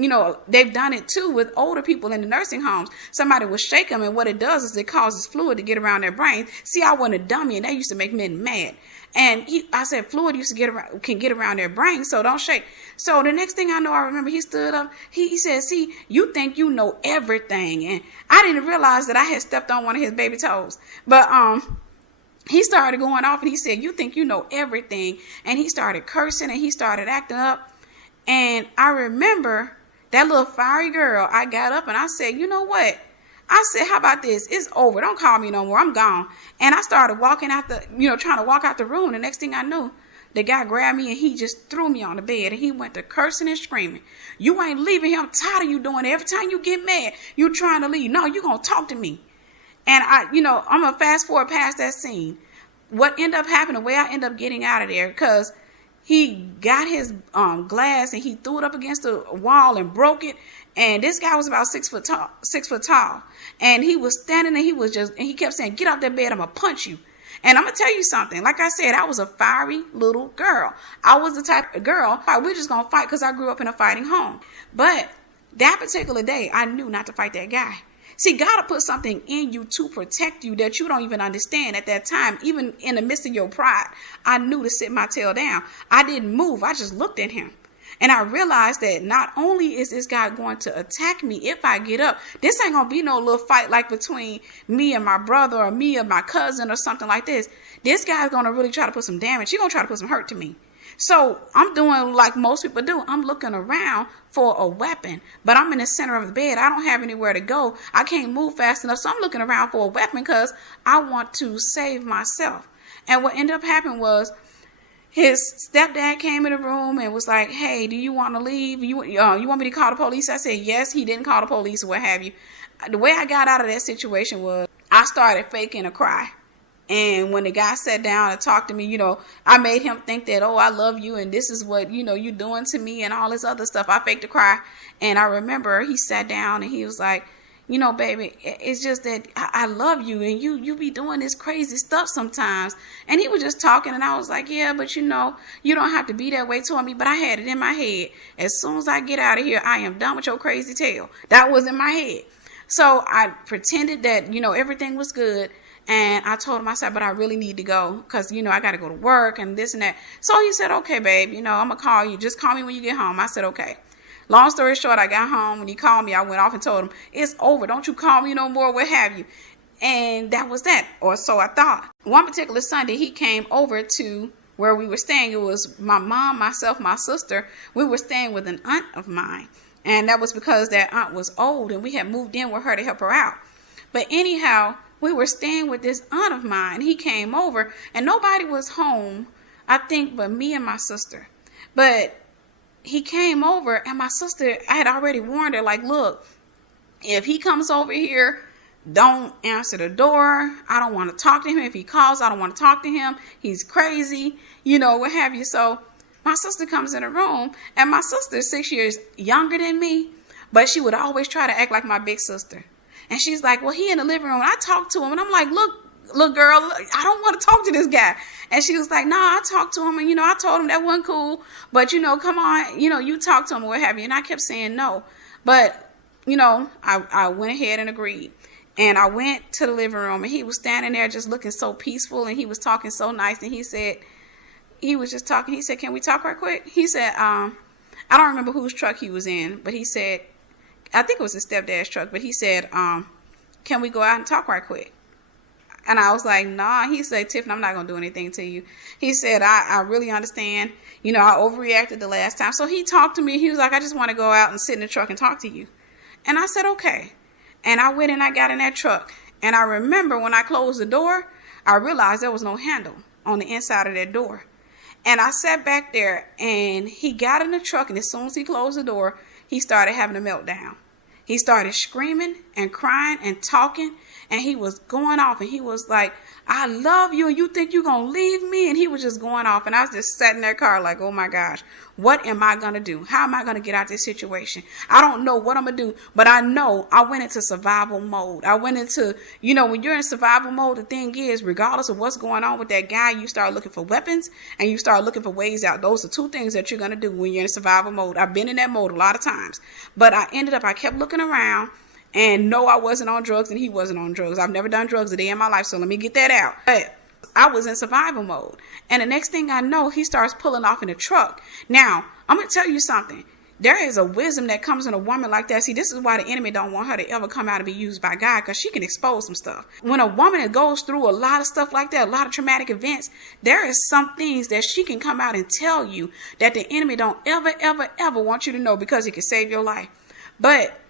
they've done it too with older people in the nursing homes. Somebody will shake them, and what it does is it causes fluid to get around their brain. See, I wasn't a dummy, and that used to make men mad. And I said, fluid can get around their brain, so don't shake. So the next thing I know, I remember he stood up. He said, see, you think you know everything. And I didn't realize that I had stepped on one of his baby toes. But he started going off and he said, you think you know everything. And he started cursing and he started acting up. And I remember that little fiery girl, I got up and I said, you know what? I said, how about this? It's over. Don't call me no more. I'm gone. And I started walking out trying to walk out the room. The next thing I knew, the guy grabbed me and he just threw me on the bed and he went to cursing and screaming. You ain't leaving here. I'm tired of you doing it. Every time you get mad, you trying to leave. No, you going to talk to me. And I'm going to fast forward past that scene. What ended up happening, the way I ended up getting out of there, because he got his glass and he threw it up against the wall and broke it. And this guy was about 6 foot tall. And he was standing and he kept saying, get off that bed, I'm going to punch you. And I'm going to tell you something. Like I said, I was a fiery little girl. I was the type of girl, we're just going to fight because I grew up in a fighting home. But that particular day, I knew not to fight that guy. See, God will put something in you to protect you that you don't even understand at that time. Even in the midst of your pride, I knew to sit my tail down. I didn't move. I just looked at him. And I realized that not only is this guy going to attack me if I get up, this ain't going to be no little fight like between me and my brother or me and my cousin or something like this. This guy's going to really try to put some damage. He's going to try to put some hurt to me. So I'm doing like most people do. I'm looking around for a weapon, but I'm in the center of the bed. I don't have anywhere to go. I can't move fast enough. So I'm looking around for a weapon because I want to save myself. And what ended up happening was, his stepdad came in the room and was like, hey, do you want to leave? You want me to call the police? I said, yes. He didn't call the police or what have you. The way I got out of that situation was I started faking a cry. And when the guy sat down and talked to me, I made him think that, oh, I love you. And this is what, you're doing to me and all this other stuff. I faked a cry. And I remember he sat down and he was like, baby, it's just that I love you and you be doing this crazy stuff sometimes. And he was just talking and I was like, yeah, but you don't have to be that way toward me. But I had it in my head. As soon as I get out of here, I am done with your crazy tale. That was in my head. So I pretended that, everything was good. And I told him, I said, but I really need to go because, I got to go to work and this and that. So he said, okay, babe, I'm going to call you. Just call me when you get home. I said, okay. Long story short, I got home. When he called me, I went off and told him, it's over. Don't you call me no more, what have you. And that was that, or so I thought. One particular Sunday, he came over to where we were staying. It was my mom, myself, my sister. We were staying with an aunt of mine. And that was because that aunt was old and we had moved in with her to help her out. But anyhow, we were staying with this aunt of mine. He came over and nobody was home, I think, but me and my sister. But he came over and my sister, I had already warned her, like, look, if he comes over here, don't answer the door. I don't want to talk to him. If he calls, I don't want to talk to him. He's crazy, what have you. So my sister comes in the room and my sister is 6 years younger than me, but she would always try to act like my big sister. And she's like, well, he in the living room. And I talked to him and I'm like, look, girl, I don't want to talk to this guy. And she was like, no, I talked to him. And, I told him that wasn't cool. But, come on, you talk to him or what have you. And I kept saying no. But, I went ahead and agreed. And I went to the living room and he was standing there just looking so peaceful. And he was talking so nice. And he was just talking. He said, can we talk right quick? He said, I don't remember whose truck he was in. But he said, I think it was his stepdad's truck. But he said, can we go out and talk right quick? And I was like, nah. He said, Tiffany, I'm not going to do anything to you. He said, I really understand. I overreacted the last time. So he talked to me. He was like, I just want to go out and sit in the truck and talk to you. And I said, okay. And I went and I got in that truck. And I remember when I closed the door, I realized there was no handle on the inside of that door. And I sat back there and he got in the truck. And as soon as he closed the door, he started having a meltdown. He started screaming and crying and talking. And he was going off and he was like, I love you and you think you're going to leave me? And he was just going off. And I was just sat in that car like, oh my gosh, what am I going to do? How am I going to get out of this situation? I don't know what I'm going to do, but I know I went into survival mode. I went into, when you're in survival mode, the thing is, regardless of what's going on with that guy, you start looking for weapons and you start looking for ways out. Those are two things that you're going to do when you're in survival mode. I've been in that mode a lot of times, but I kept looking around. And no, I wasn't on drugs and he wasn't on drugs. I've never done drugs a day in my life, so let me get that out. But I was in survival mode. And the next thing I know, he starts pulling off in a truck. Now, I'm going to tell you something. There is a wisdom that comes in a woman like that. See, this is why the enemy don't want her to ever come out and be used by God, because she can expose some stuff. When a woman goes through a lot of stuff like that, a lot of traumatic events, there is some things that she can come out and tell you that the enemy don't ever, ever, ever want you to know, because it can save your life. But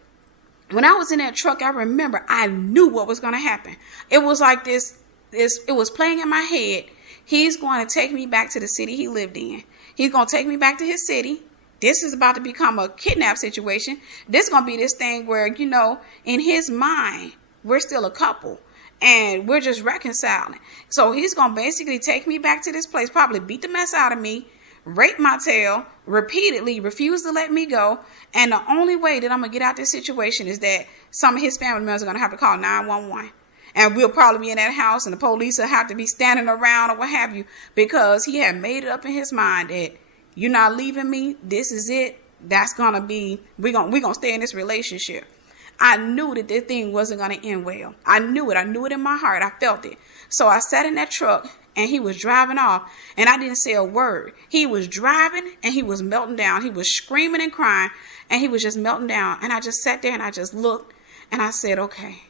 when I was in that truck, I remember I knew what was going to happen. It was like this, it was playing in my head. He's going to take me back to the city he lived in. He's going to take me back to his city. This is about to become a kidnap situation. This is going to be this thing where, in his mind, we're still a couple and we're just reconciling. So he's going to basically take me back to this place, probably beat the mess out of me, rape my tail, repeatedly refuse to let me go. And the only way that I'm going to get out this situation is that some of his family members are going to have to call 911. And we'll probably be in that house and the police will have to be standing around or what have you, because he had made it up in his mind that you're not leaving me. This is it. That's going to be, we're going to stay in this relationship. I knew that this thing wasn't going to end well. I knew it. I knew it in my heart. I felt it. So I sat in that truck and he was driving off and I didn't say a word. He was driving and he was melting down. He was screaming and crying and he was just melting down. And I just sat there and I just looked and I said, okay.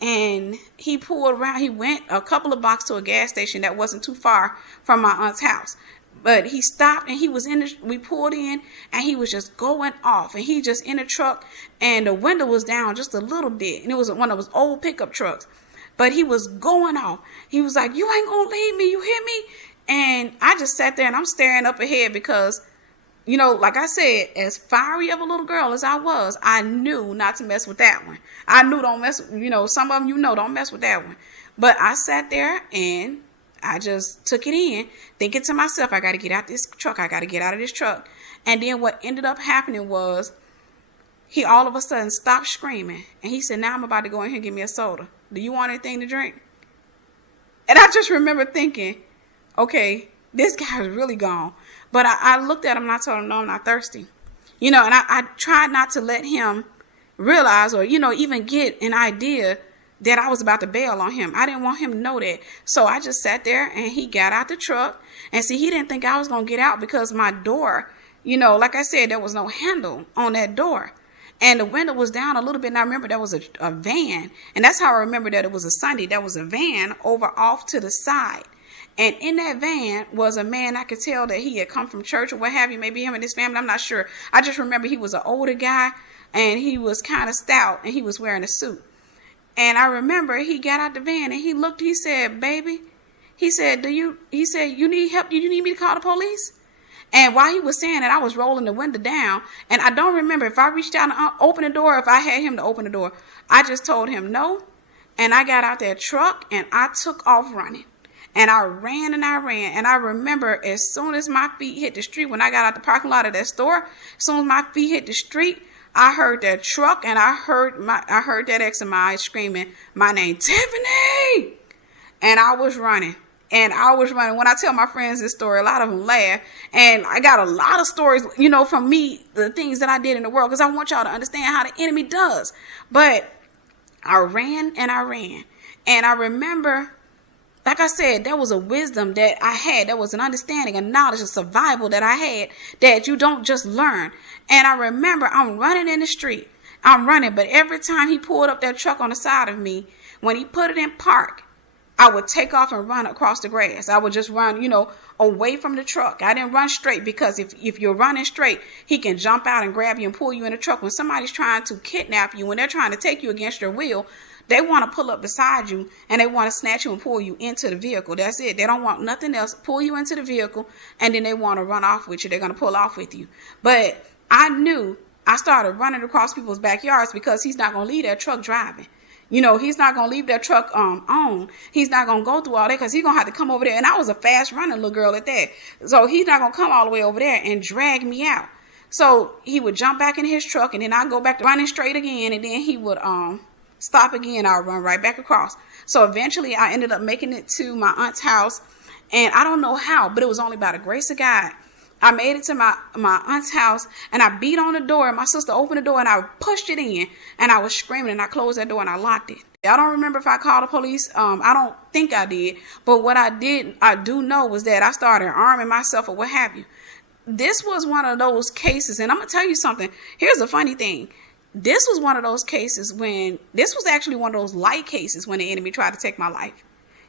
And he pulled around. He went a couple of blocks to a gas station that wasn't too far from my aunt's house. But he stopped and we pulled in and he was just going off. And he just in the truck and the window was down just a little bit. And it was one of those old pickup trucks. But he was going off. He was like, you ain't gonna leave me, you hear me? And I just sat there and I'm staring up ahead because, like I said, as fiery of a little girl as I was, I knew not to mess with that one. I knew don't mess, some of them, don't mess with that one. But I sat there and I just took it in, thinking to myself, I got to get out this truck. I got to get out of this truck. And then what ended up happening was he all of a sudden stopped screaming. And he said, now I'm about to go in here and give me a soda. Do you want anything to drink? And I just remember thinking, okay, this guy is really gone. But I looked at him and I told him, no, I'm not thirsty. And I tried not to let him realize or, even get an idea that I was about to bail on him. I didn't want him to know that. So I just sat there and he got out the truck. And see, he didn't think I was going to get out because my door, like I said, there was no handle on that door. And the window was down a little bit. And I remember there was a van. And that's how I remember that it was a Sunday. There was a van over off to the side. And in that van was a man. I could tell that he had come from church or what have you. Maybe him and his family. I'm not sure. I just remember he was an older guy and he was kind of stout and he was wearing a suit. And I remember he got out the van and he looked, he said, baby, he said, you need help? Do you need me to call the police? And while he was saying that, I was rolling the window down. And I don't remember if I reached out and opened the door, or if I had him to open the door. I just told him no. And I got out that truck and I took off running. And I ran and I ran. And I remember as soon as my feet hit the street, when I got out the parking lot of that store, as soon as my feet hit the street, I heard that truck and I heard that ex of mine screaming my name, Tiffany. And I was running. And I was running. When I tell my friends this story, a lot of them laugh. And I got a lot of stories, from me, the things that I did in the world, because I want y'all to understand how the enemy does. But I ran and I ran. And I remember, like I said, there was a wisdom that I had. There was an understanding, a knowledge, a survival that I had that you don't just learn. And I remember I'm running in the street. I'm running. But every time he pulled up that truck on the side of me, when he put it in park, I would take off and run across the grass. I would just run, away from the truck. I didn't run straight because if you're running straight, he can jump out and grab you and pull you in the truck. When somebody's trying to kidnap you, when they're trying to take you against your will, they want to pull up beside you and they want to snatch you and pull you into the vehicle. That's it. They don't want nothing else. Pull you into the vehicle and then they want to run off with you. They're going to pull off with you. But I knew I started running across people's backyards because he's not going to leave that truck driving. He's not going to leave that truck on. He's not going to go through all that because he's going to have to come over there. And I was a fast running little girl at that. So he's not going to come all the way over there and drag me out. So he would jump back in his truck and then I'd go back to running straight again. And then he would stop again. I'll run right back across. So eventually I ended up making it to my aunt's house. And I don't know how, but it was only by the grace of God. I made it to my aunt's house and I beat on the door and my sister opened the door and I pushed it in and I was screaming and I closed that door and I locked it. I don't remember if I called the police. I don't think I did. But what I do know was that I started arming myself or what have you. This was one of those cases. And I'm going to tell you something. Here's a funny thing. This was one of those cases this was actually one of those light cases when the enemy tried to take my life.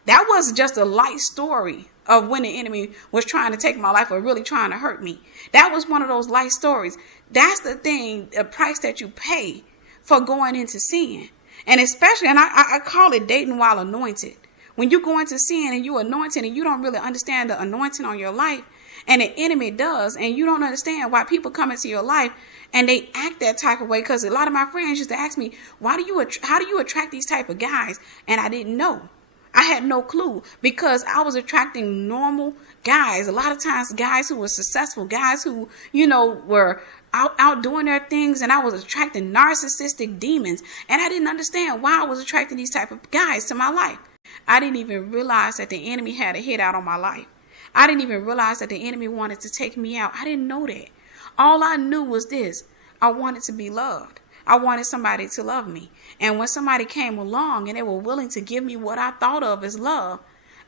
That wasn't just a light story of when the enemy was trying to take my life or really trying to hurt me. That was one of those light stories. That's the thing, the price that you pay for going into sin. And especially, and I call it dating while anointed. When you go into sin and you anointed and you don't really understand the anointing on your life, and the enemy does, and you don't understand why people come into your life and they act that type of way. Because a lot of my friends used to ask me, how do you attract these type of guys? And I didn't know. I had no clue, because I was attracting normal guys. A lot of times guys who were successful, guys who, were out doing their things, and I was attracting narcissistic demons. And I didn't understand why I was attracting these type of guys to my life. I didn't even realize that the enemy had a hit out on my life. I didn't even realize that the enemy wanted to take me out. I didn't know that. All I knew was this: I wanted to be loved. I wanted somebody to love me. And when somebody came along and they were willing to give me what I thought of as love,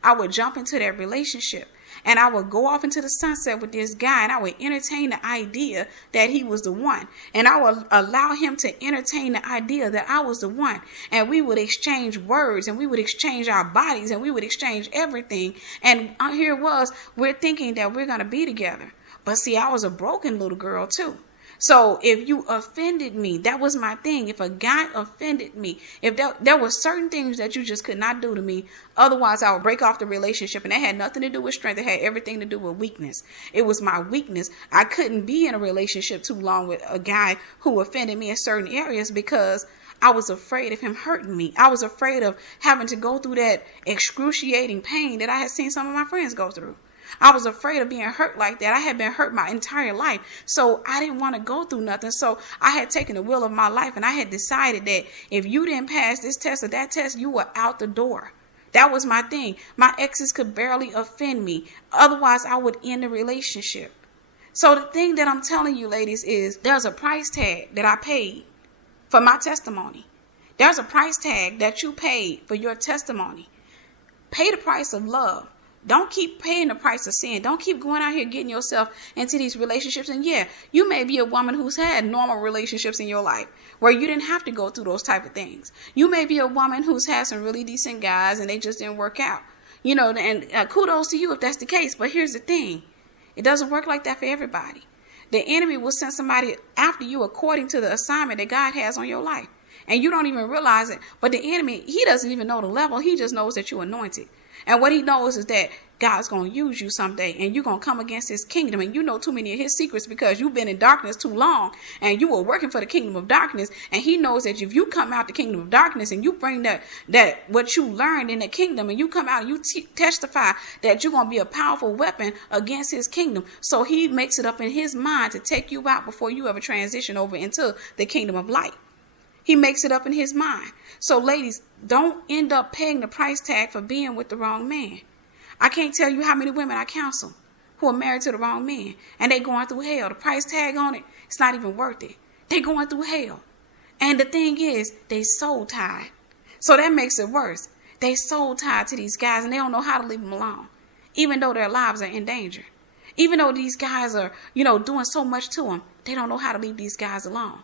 I would jump into that relationship. And I would go off into the sunset with this guy, and I would entertain the idea that he was the one. And I would allow him to entertain the idea that I was the one. And we would exchange words, and we would exchange our bodies, and we would exchange everything. And here it was, we're thinking that we're going to be together. But see, I was a broken little girl too. So if you offended me, that was my thing. If a guy offended me, if there were certain things that you just could not do to me, otherwise I would break off the relationship. And that had nothing to do with strength. It had everything to do with weakness. It was my weakness. I couldn't be in a relationship too long with a guy who offended me in certain areas, because I was afraid of him hurting me. I was afraid of having to go through that excruciating pain that I had seen some of my friends go through. I was afraid of being hurt like that. I had been hurt my entire life. So I didn't want to go through nothing. So I had taken the will of my life, and I had decided that if you didn't pass this test or that test, you were out the door. That was my thing. My exes could barely offend me. Otherwise, I would end the relationship. So the thing that I'm telling you, ladies, is there's a price tag that I paid for my testimony. There's a price tag that you paid for your testimony. Pay the price of love. Don't keep paying the price of sin. Don't keep going out here getting yourself into these relationships. And yeah, you may be a woman who's had normal relationships in your life where you didn't have to go through those type of things. You may be a woman who's had some really decent guys and they just didn't work out. And kudos to you if that's the case. But here's the thing. It doesn't work like that for everybody. The enemy will send somebody after you according to the assignment that God has on your life. And you don't even realize it. But the enemy, he doesn't even know the level. He just knows that you're anointed. And what he knows is that God's going to use you someday, and you're going to come against his kingdom. And you know too many of his secrets because you've been in darkness too long, and you were working for the kingdom of darkness. And he knows that if you come out the kingdom of darkness and you bring that what you learned in the kingdom, and you come out and you testify that you're going to be a powerful weapon against his kingdom. So he makes it up in his mind to take you out before you ever transition over into the kingdom of light. He makes it up in his mind. So ladies, don't end up paying the price tag for being with the wrong man. I can't tell you how many women I counsel who are married to the wrong man, and they going through hell. The price tag on it, it's not even worth it. They going through hell. And the thing is, they soul tied. So that makes it worse. They soul tied to these guys, and they don't know how to leave them alone, even though their lives are in danger. Even though these guys are, doing so much to them, they don't know how to leave these guys alone.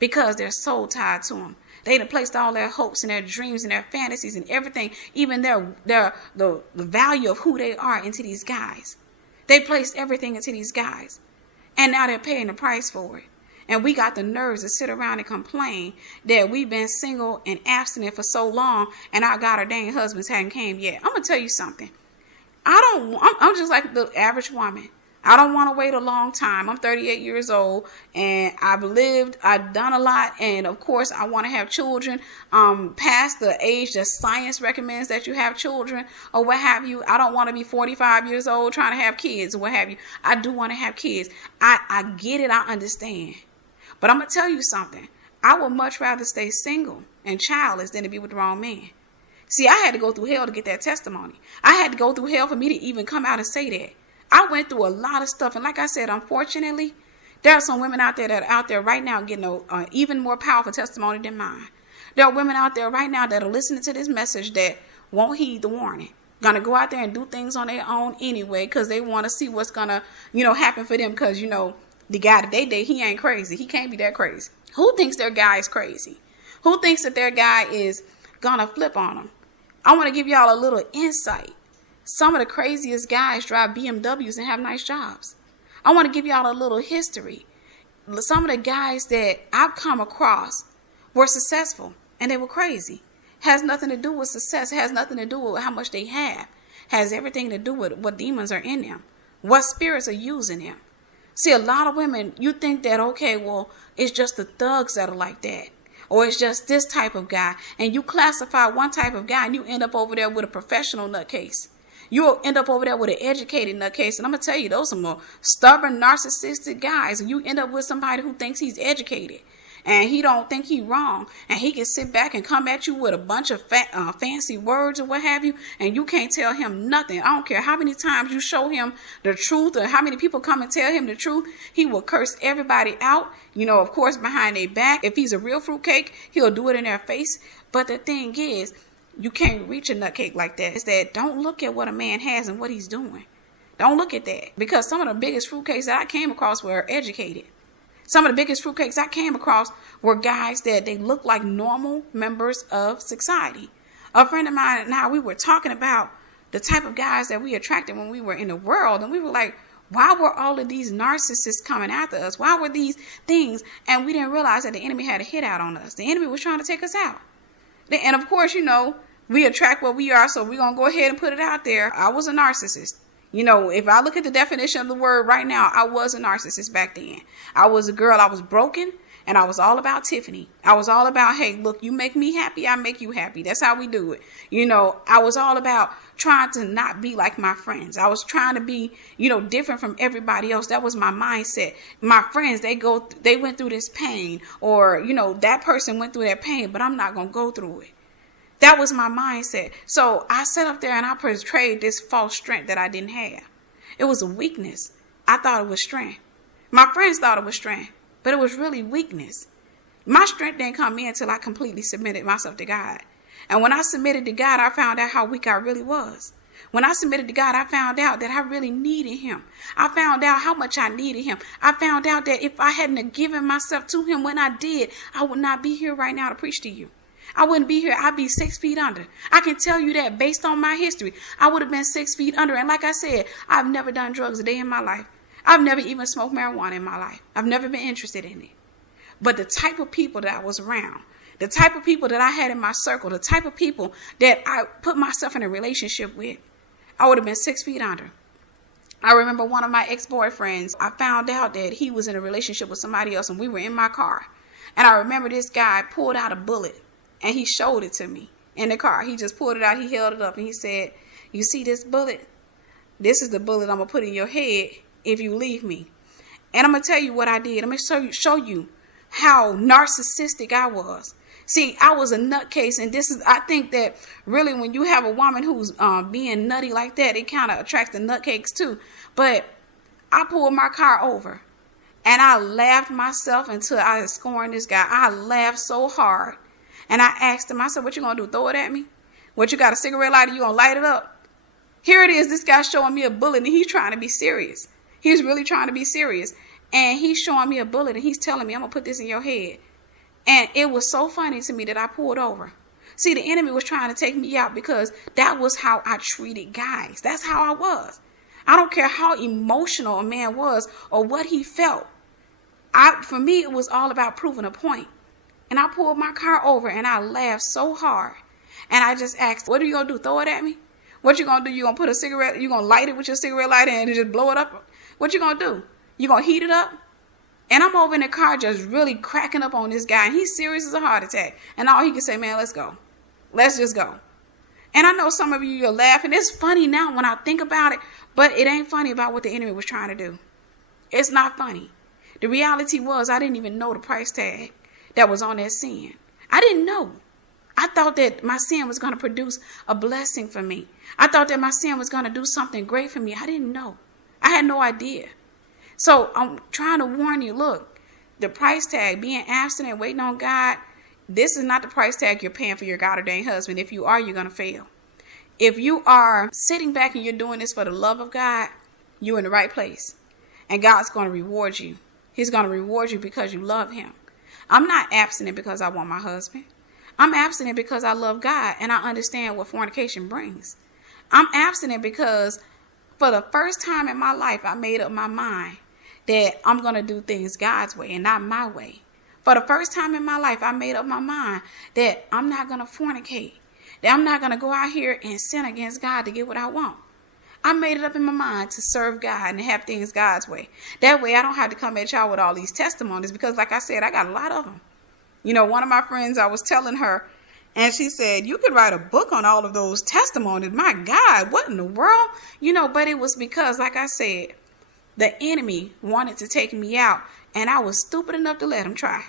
Because they're so tied to them. They done placed all their hopes and their dreams and their fantasies and everything, even the value of who they are, into these guys. They placed everything into these guys. And now they're paying the price for it. And we got the nerves to sit around and complain that we've been single and abstinent for so long and our God ordained husbands hadn't came yet. I'm going to tell you something. I'm just like the average woman. I don't want to wait a long time. I'm 38 years old, and I've done a lot, and of course I want to have children past the age that science recommends that you have children or what have you. I don't want to be 45 years old trying to have kids or what have you. I do want to have kids. I get it. I understand. But I'm going to tell you something. I would much rather stay single and childless than to be with the wrong man. See, I had to go through hell to get that testimony. I had to go through hell for me to even come out and say that. I went through a lot of stuff. And like I said, unfortunately, there are some women out there that are out there right now getting an even more powerful testimony than mine. There are women out there right now that are listening to this message that won't heed the warning. Going to go out there and do things on their own anyway because they want to see what's going to, happen for them because, the guy that they date, he ain't crazy. He can't be that crazy. Who thinks their guy is crazy? Who thinks that their guy is going to flip on them? I want to give y'all a little insight. Some of the craziest guys drive BMWs and have nice jobs. I want to give y'all a little history. Some of the guys that I've come across were successful and they were crazy. Has nothing to do with success. It has nothing to do with how much they have. Has everything to do with what demons are in them, what spirits are using them. See, a lot of women, you think that, okay, well, it's just the thugs that are like that, or it's just this type of guy, and you classify one type of guy and you end up over there with a professional nutcase. You'll end up over there with an educated nutcase. And I'm going to tell you, those are more stubborn, narcissistic guys. And you end up with somebody who thinks he's educated and he don't think he's wrong. And he can sit back and come at you with a bunch of fancy words or what have you. And you can't tell him nothing. I don't care how many times you show him the truth or how many people come and tell him the truth. He will curse everybody out. You know, of course, behind their back. If he's a real fruitcake, he'll do it in their face. But the thing is, you can't reach a nutcake like that. It's that don't look at what a man has and what he's doing. Don't look at that. Because some of the biggest fruitcakes that I came across were educated. Some of the biggest fruitcakes I came across were guys that they look like normal members of society. A friend of mine and I, we were talking about the type of guys that we attracted when we were in the world. And we were like, why were all of these narcissists coming after us? Why were these things? And we didn't realize that the enemy had a hit out on us. The enemy was trying to take us out. And of course, you know, we attract what we are, so we're going to go ahead and put it out there. I was a narcissist. You know, if I look at the definition of the word right now, I was a narcissist back then. I was a girl, I was broken, and I was all about Tiffany. I was all about, hey, look, you make me happy, I make you happy. That's how we do it. You know, I was all about trying to not be like my friends. I was trying to be, you know, different from everybody else. That was my mindset. My friends, they went through this pain, or, you know, that person went through that pain, but I'm not going to go through it. That was my mindset. So I sat up there and I portrayed this false strength that I didn't have. It was a weakness. I thought it was strength. My friends thought it was strength, but it was really weakness. My strength didn't come in until I completely submitted myself to God. And when I submitted to God, I found out how weak I really was. When I submitted to God, I found out that I really needed him. I found out how much I needed him. I found out that if I hadn't given myself to him when I did, I would not be here right now to preach to you. I wouldn't be here. I'd be 6 feet under. I can tell you that based on my history, I would have been 6 feet under. And like I said, I've never done drugs a day in my life. I've never even smoked marijuana in my life. I've never been interested in it. But the type of people that I was around, the type of people that I had in my circle, the type of people that I put myself in a relationship with, I would have been 6 feet under. I remember one of my ex-boyfriends, I found out that he was in a relationship with somebody else and we were in my car. And I remember this guy pulled out a bullet. And he showed it to me in the car. He just pulled it out. He held it up and he said, you see this bullet? This is the bullet I'm going to put in your head if you leave me. And I'm going to tell you what I did. I'm going to show you how narcissistic I was. See, I was a nutcase. And I think that really when you have a woman who's being nutty like that, it kind of attracts the nutcakes too. But I pulled my car over and I laughed myself until I was scoring this guy. I laughed so hard. And I asked him, I said, what you going to do? Throw it at me? What, you got a cigarette lighter? You going to light it up? Here it is. This guy showing me a bullet and he's trying to be serious. He's really trying to be serious. And he's showing me a bullet and he's telling me, I'm going to put this in your head. And it was so funny to me that I pulled over. See, the enemy was trying to take me out because that was how I treated guys. That's how I was. I don't care how emotional a man was or what he felt. For me, it was all about proving a point. And I pulled my car over and I laughed so hard. And I just asked, what are you going to do? Throw it at me? What you going to do? You going to put a cigarette, you going to light it with your cigarette lighter and just blow it up? What you going to do? You going to heat it up? And I'm over in the car just really cracking up on this guy. And he's serious as a heart attack. And all he can say, man, let's go. Let's just go. And I know some of you, you're laughing. It's funny now when I think about it. But it ain't funny about what the enemy was trying to do. It's not funny. The reality was I didn't even know the price tag that was on that sin. I didn't know. I thought that my sin was going to produce a blessing for me. I thought that my sin was going to do something great for me. I didn't know. I had no idea. So I'm trying to warn you, look, the price tag, being abstinent, waiting on God, this is not the price tag you're paying for your God-ordained husband. If you are, you're going to fail. If you are sitting back and you're doing this for the love of God, you're in the right place. And God's going to reward you. He's going to reward you because you love him. I'm not abstinent because I want my husband. I'm abstinent because I love God and I understand what fornication brings. I'm abstinent because for the first time in my life, I made up my mind that I'm going to do things God's way and not my way. For the first time in my life, I made up my mind that I'm not going to fornicate. that I'm not going to go out here and sin against God to get what I want. I made it up in my mind to serve God and have things God's way. That way I don't have to come at y'all with all these testimonies, because like I said, I got a lot of them. One of my friends, I was telling her, and she said, you could write a book on all of those testimonies. My God, what in the world? But it was because, like I said, the enemy wanted to take me out, and I was stupid enough to let him try.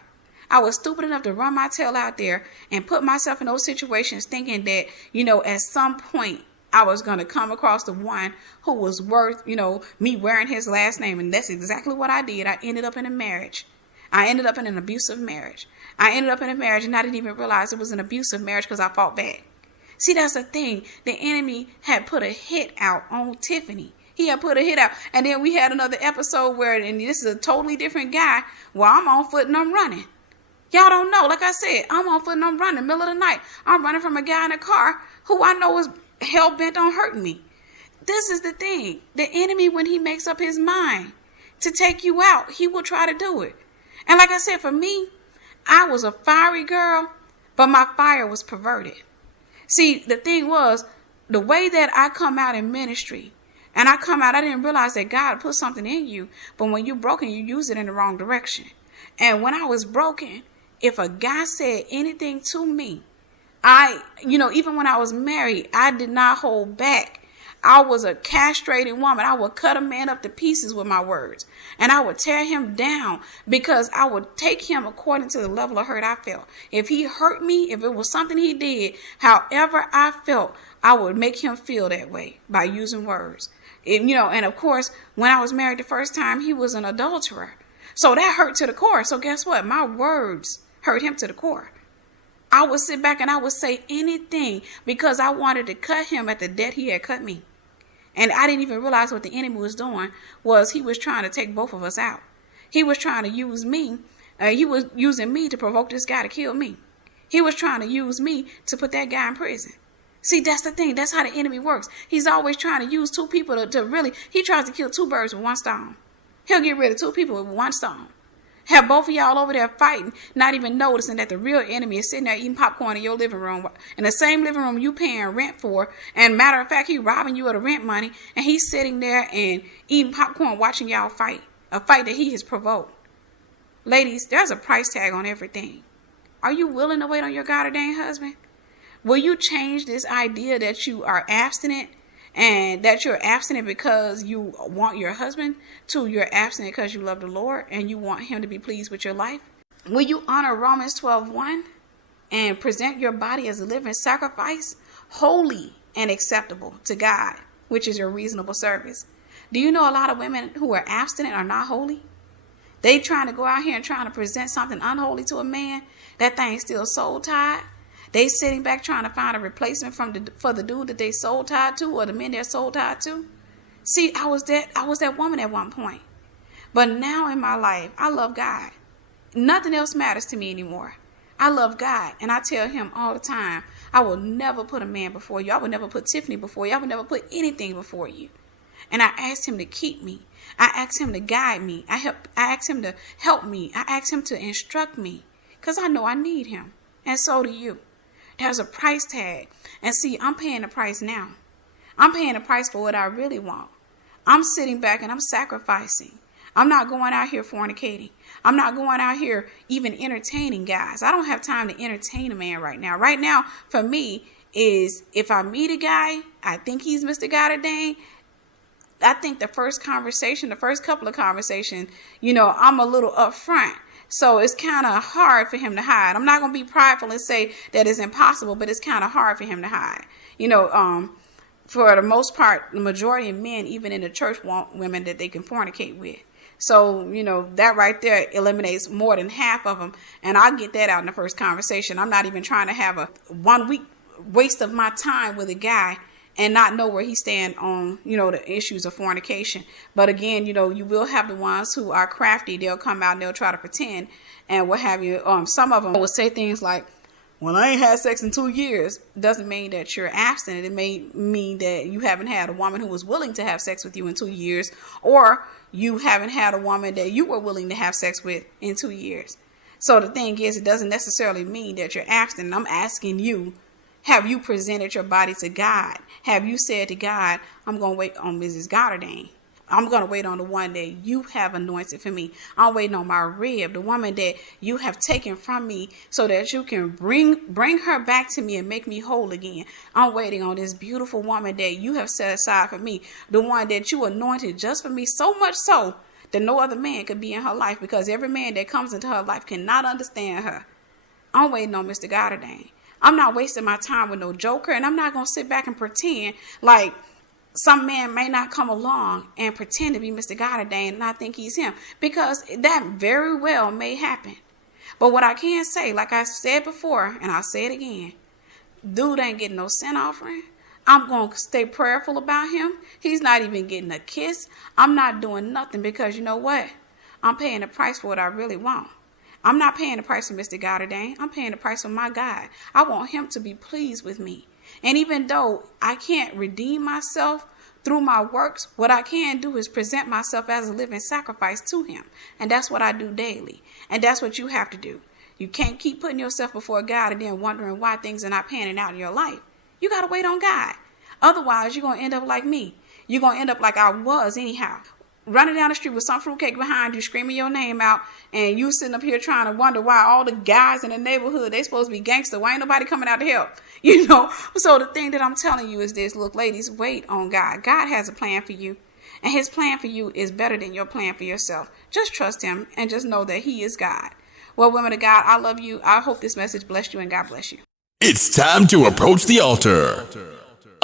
I was stupid enough to run my tail out there and put myself in those situations thinking that, at some point I was going to come across the one who was worth, me wearing his last name. And that's exactly what I did. I ended up in a marriage. I ended up in an abusive marriage. I ended up in a marriage and I didn't even realize it was an abusive marriage because I fought back. See, that's the thing. The enemy had put a hit out on Tiffany. He had put a hit out. And then we had another episode where, and this is a totally different guy, where I'm on foot and I'm running. Y'all don't know. Like I said, I'm on foot and I'm running. Middle of the night, I'm running from a guy in a car who I know is hell-bent on hurting me. This is the thing. The enemy, when he makes up his mind to take you out, he will try to do it. And like I said, for me, I was a fiery girl, but my fire was perverted. See, the thing was, the way that I come out in ministry, and I come out, I didn't realize that God put something in you, but when you're broken, you use it in the wrong direction. And when I was broken, if a guy said anything to me, even when I was married, I did not hold back. I was a castrated woman. I would cut a man up to pieces with my words, and I would tear him down because I would take him according to the level of hurt I felt. If he hurt me, if it was something he did, however I felt, I would make him feel that way by using words. And of course, when I was married the first time, he was an adulterer. So that hurt to the core. So guess what? My words hurt him to the core. I would sit back and I would say anything because I wanted to cut him at the debt he had cut me. And I didn't even realize what the enemy was doing was he was trying to take both of us out. He was trying to use me. He was using me to provoke this guy to kill me. He was trying to use me to put that guy in prison. See, that's the thing. That's how the enemy works. He's always trying to use two people to really, he tries to kill two birds with one stone. He'll get rid of two people with one stone. Have both of y'all over there fighting, not even noticing that the real enemy is sitting there eating popcorn in your living room, in the same living room you paying rent for. And matter of fact, he robbing you of the rent money, and he's sitting there and eating popcorn watching y'all fight, a fight that he has provoked. Ladies, there's a price tag on everything. Are you willing to wait on your God ordained husband? Will you change this idea that you are abstinent and that you're abstinent because you want your husband to you're abstinent because you love the Lord and you want him to be pleased with your life? Will you honor Romans 12:1 and present your body as a living sacrifice, holy and acceptable to God, which is your reasonable service? Do you know a lot of women who are abstinent are not holy? They trying to go out here and trying to present something unholy to a man. That thing's still soul tied. They sitting back trying to find a replacement for the dude that they soul tied to, or the men they're soul tied to. See, I was that woman at one point. But now in my life, I love God. Nothing else matters to me anymore. I love God, and I tell him all the time, I will never put a man before you. I will never put Tiffany before you. I will never put anything before you. And I asked him to keep me. I asked him to guide me. I asked him to help me. I asked him to instruct me because I know I need him. And so do you. There's a price tag. And see, I'm paying the price now. I'm paying the price for what I really want. I'm sitting back and I'm sacrificing. I'm not going out here fornicating. I'm not going out here even entertaining guys. I don't have time to entertain a man right now. Right now, for me, is if I meet a guy, I think he's Mr. God ordained. I think the first couple of conversations, I'm a little upfront. So it's kind of hard for him to hide. I'm not going to be prideful and say that it's impossible, but it's kind of hard for him to hide. For the most part, the majority of men, even in the church, want women that they can fornicate with. So, that right there eliminates more than half of them. And I'll get that out in the first conversation. I'm not even trying to have a 1 week waste of my time with a guy and not know where he stand on, the issues of fornication. But again, you will have the ones who are crafty. They'll come out and they'll try to pretend and what have you. Some of them will say things like, well, I ain't had sex in 2 years. Doesn't mean that you're abstinent. It may mean that you haven't had a woman who was willing to have sex with you in 2 years, or you haven't had a woman that you were willing to have sex with in 2 years. So the thing is, it doesn't necessarily mean that you're abstinent. I'm asking you, Have you presented your body to God? Have you said to God, I'm going to wait on Mrs. Goddardine. I'm going to wait on the one that you have anointed for me. I'm waiting on my rib, the woman that you have taken from me so that you can bring her back to me and make me whole again. I'm waiting on this beautiful woman that you have set aside for me, the one that you anointed just for me, so much so that no other man could be in her life, because every man that comes into her life cannot understand her. I'm waiting on Mr. Goddardine. I'm not wasting my time with no joker, and I'm not going to sit back and pretend like some man may not come along and pretend to be Mr. Goddardine and I think he's him, because that very well may happen. But what I can say, like I said before, and I'll say it again, dude ain't getting no sin offering. I'm going to stay prayerful about him. He's not even getting a kiss. I'm not doing nothing, because you know what? I'm paying the price for what I really want. I'm not paying the price for Mr. Goddardine. I'm paying the price for my God. I want him to be pleased with me. And even though I can't redeem myself through my works, what I can do is present myself as a living sacrifice to him. And that's what I do daily. And that's what you have to do. You can't keep putting yourself before God and then wondering why things are not panning out in your life. You got to wait on God. Otherwise, you're going to end up like me. You're going to end up like I was anyhow. Running down the street with some fruitcake behind you, screaming your name out, and you sitting up here trying to wonder why all the guys in the neighborhood, they supposed to be gangster. Why ain't nobody coming out to help? You know? So the thing that I'm telling you is this. Look, ladies, wait on God. God has a plan for you, and his plan for you is better than your plan for yourself. Just trust him and just know that he is God. Well, women of God, I love you. I hope this message blessed you, and God bless you. It's time to approach the altar.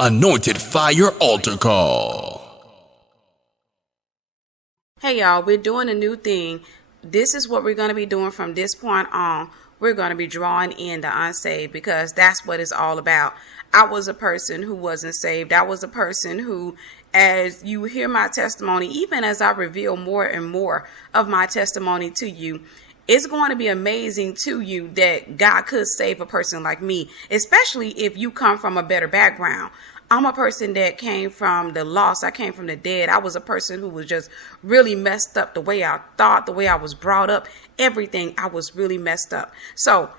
Anointed Fire Altar Call. Hey y'all, we're doing a new thing. This is what we're going to be doing from this point on. We're going to be drawing in the unsaved, because that's what it's all about. I was a person who wasn't saved. I was a person who, as you hear my testimony, even as I reveal more and more of my testimony to you, it's going to be amazing to you that God could save a person like me, especially if you come from a better background. I'm a person that came from the lost. I came from the dead. I was a person who was just really messed up. The way I thought, the way I was brought up, everything, I was really messed up. So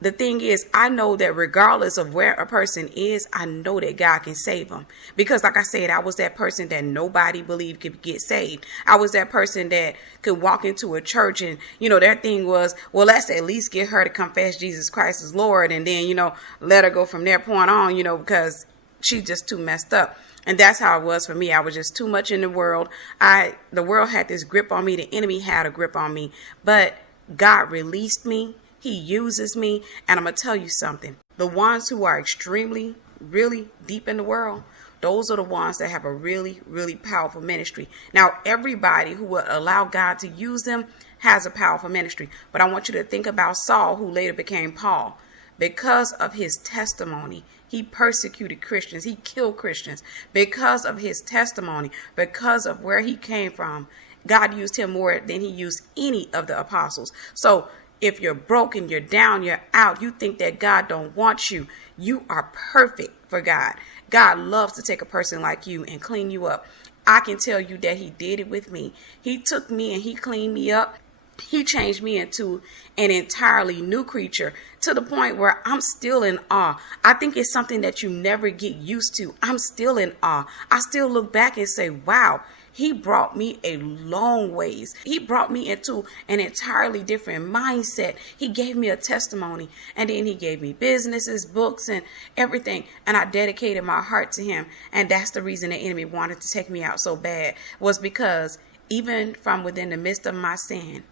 the thing is, I know that regardless of where a person is, I know that God can save them. Because like I said, I was that person that nobody believed could get saved. I was that person that could walk into a church and, their thing was, well, let's at least get her to confess Jesus Christ as Lord. And then, let her go from that point on, because she's just too messed up. And that's how it was for me. I was just too much in the world. The world had this grip on me. The enemy had a grip on me. But God released me. He uses me. And I'm going to tell you something. The ones who are extremely, really deep in the world, those are the ones that have a really, really powerful ministry. Now, everybody who will allow God to use them has a powerful ministry. But I want you to think about Saul, who later became Paul. Because of his testimony, he persecuted Christians. He killed Christians. Because of his testimony, because of where he came from, God used him more than he used any of the apostles. So if you're broken, you're down, you're out, you think that God don't want you, you are perfect for God. God loves to take a person like you and clean you up. I can tell you that he did it with me. He took me and he cleaned me up. He changed me into an entirely new creature, to the point where I'm still in awe. I think it's something that you never get used to. I'm still in awe. I still look back and say, wow, he brought me a long ways. He brought me into an entirely different mindset. He gave me a testimony, and then he gave me businesses, books, and everything. And I dedicated my heart to him. And that's the reason the enemy wanted to take me out so bad, was because even from within the midst of my sin,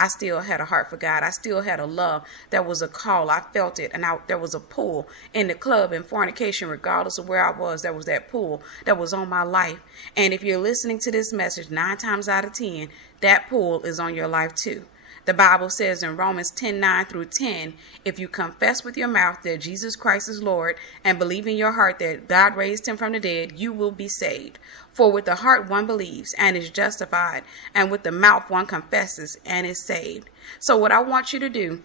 I still had a heart for God. I still had a love. There was a call. I felt it. And there was a pull in the club and fornication, regardless of where I was. There was that pull that was on my life. And if you're listening to this message, 9 times out of 10, that pull is on your life too. The Bible says in Romans 10:9-10, if you confess with your mouth that Jesus Christ is Lord and believe in your heart that God raised him from the dead, you will be saved. For with the heart one believes and is justified, and with the mouth one confesses and is saved. So what I want you to do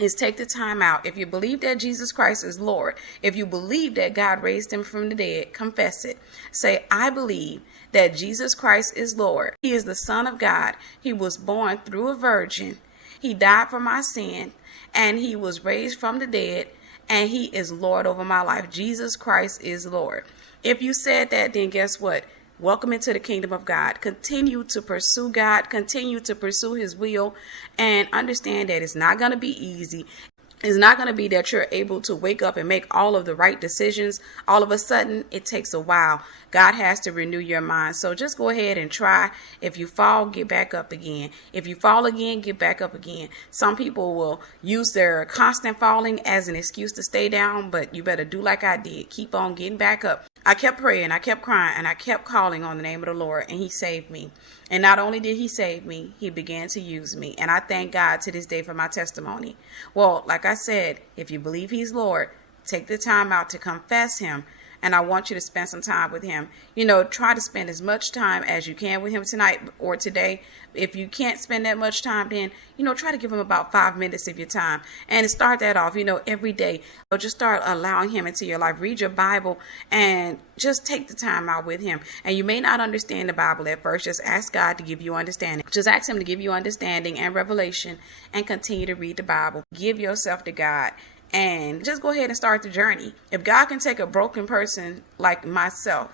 is take the time out. If you believe that Jesus Christ is Lord, if you believe that God raised him from the dead, confess it. Say, I believe that Jesus Christ is Lord. He is the Son of God. He was born through a virgin. He died for my sin, and he was raised from the dead, and he is Lord over my life. Jesus Christ is Lord. If you said that, then guess what? Welcome into the kingdom of God. Continue to pursue God. Continue to pursue his will, and understand that it's not going to be easy. It's not going to be that you're able to wake up and make all of the right decisions. All of a sudden, it takes a while. God has to renew your mind. So just go ahead and try. If you fall, get back up again. If you fall again, get back up again. Some people will use their constant falling as an excuse to stay down, but you better do like I did. Keep on getting back up. I kept praying, I kept crying, and I kept calling on the name of the Lord, and he saved me. And not only did he save me, he began to use me. And I thank God to this day for my testimony. Well, like I said, if you believe he's Lord, take the time out to confess him. And I want you to spend some time with him. Try to spend as much time as you can with him tonight or today. If you can't spend that much time, then, try to give him about 5 minutes of your time. And start that off, every day. Or just start allowing him into your life. Read your Bible and just take the time out with him. And you may not understand the Bible at first. Just ask God to give you understanding. Just ask him to give you understanding and revelation, and continue to read the Bible. Give yourself to God. And just go ahead and start the journey. If God can take a broken person like myself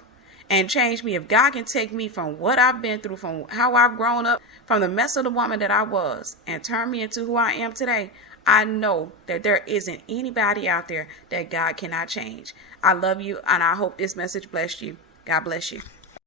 and change me, if God can take me from what I've been through, from how I've grown up, from the mess of the woman that I was, and turn me into who I am today, I know that there isn't anybody out there that God cannot change. I love you, and I hope this message blessed you. God bless you.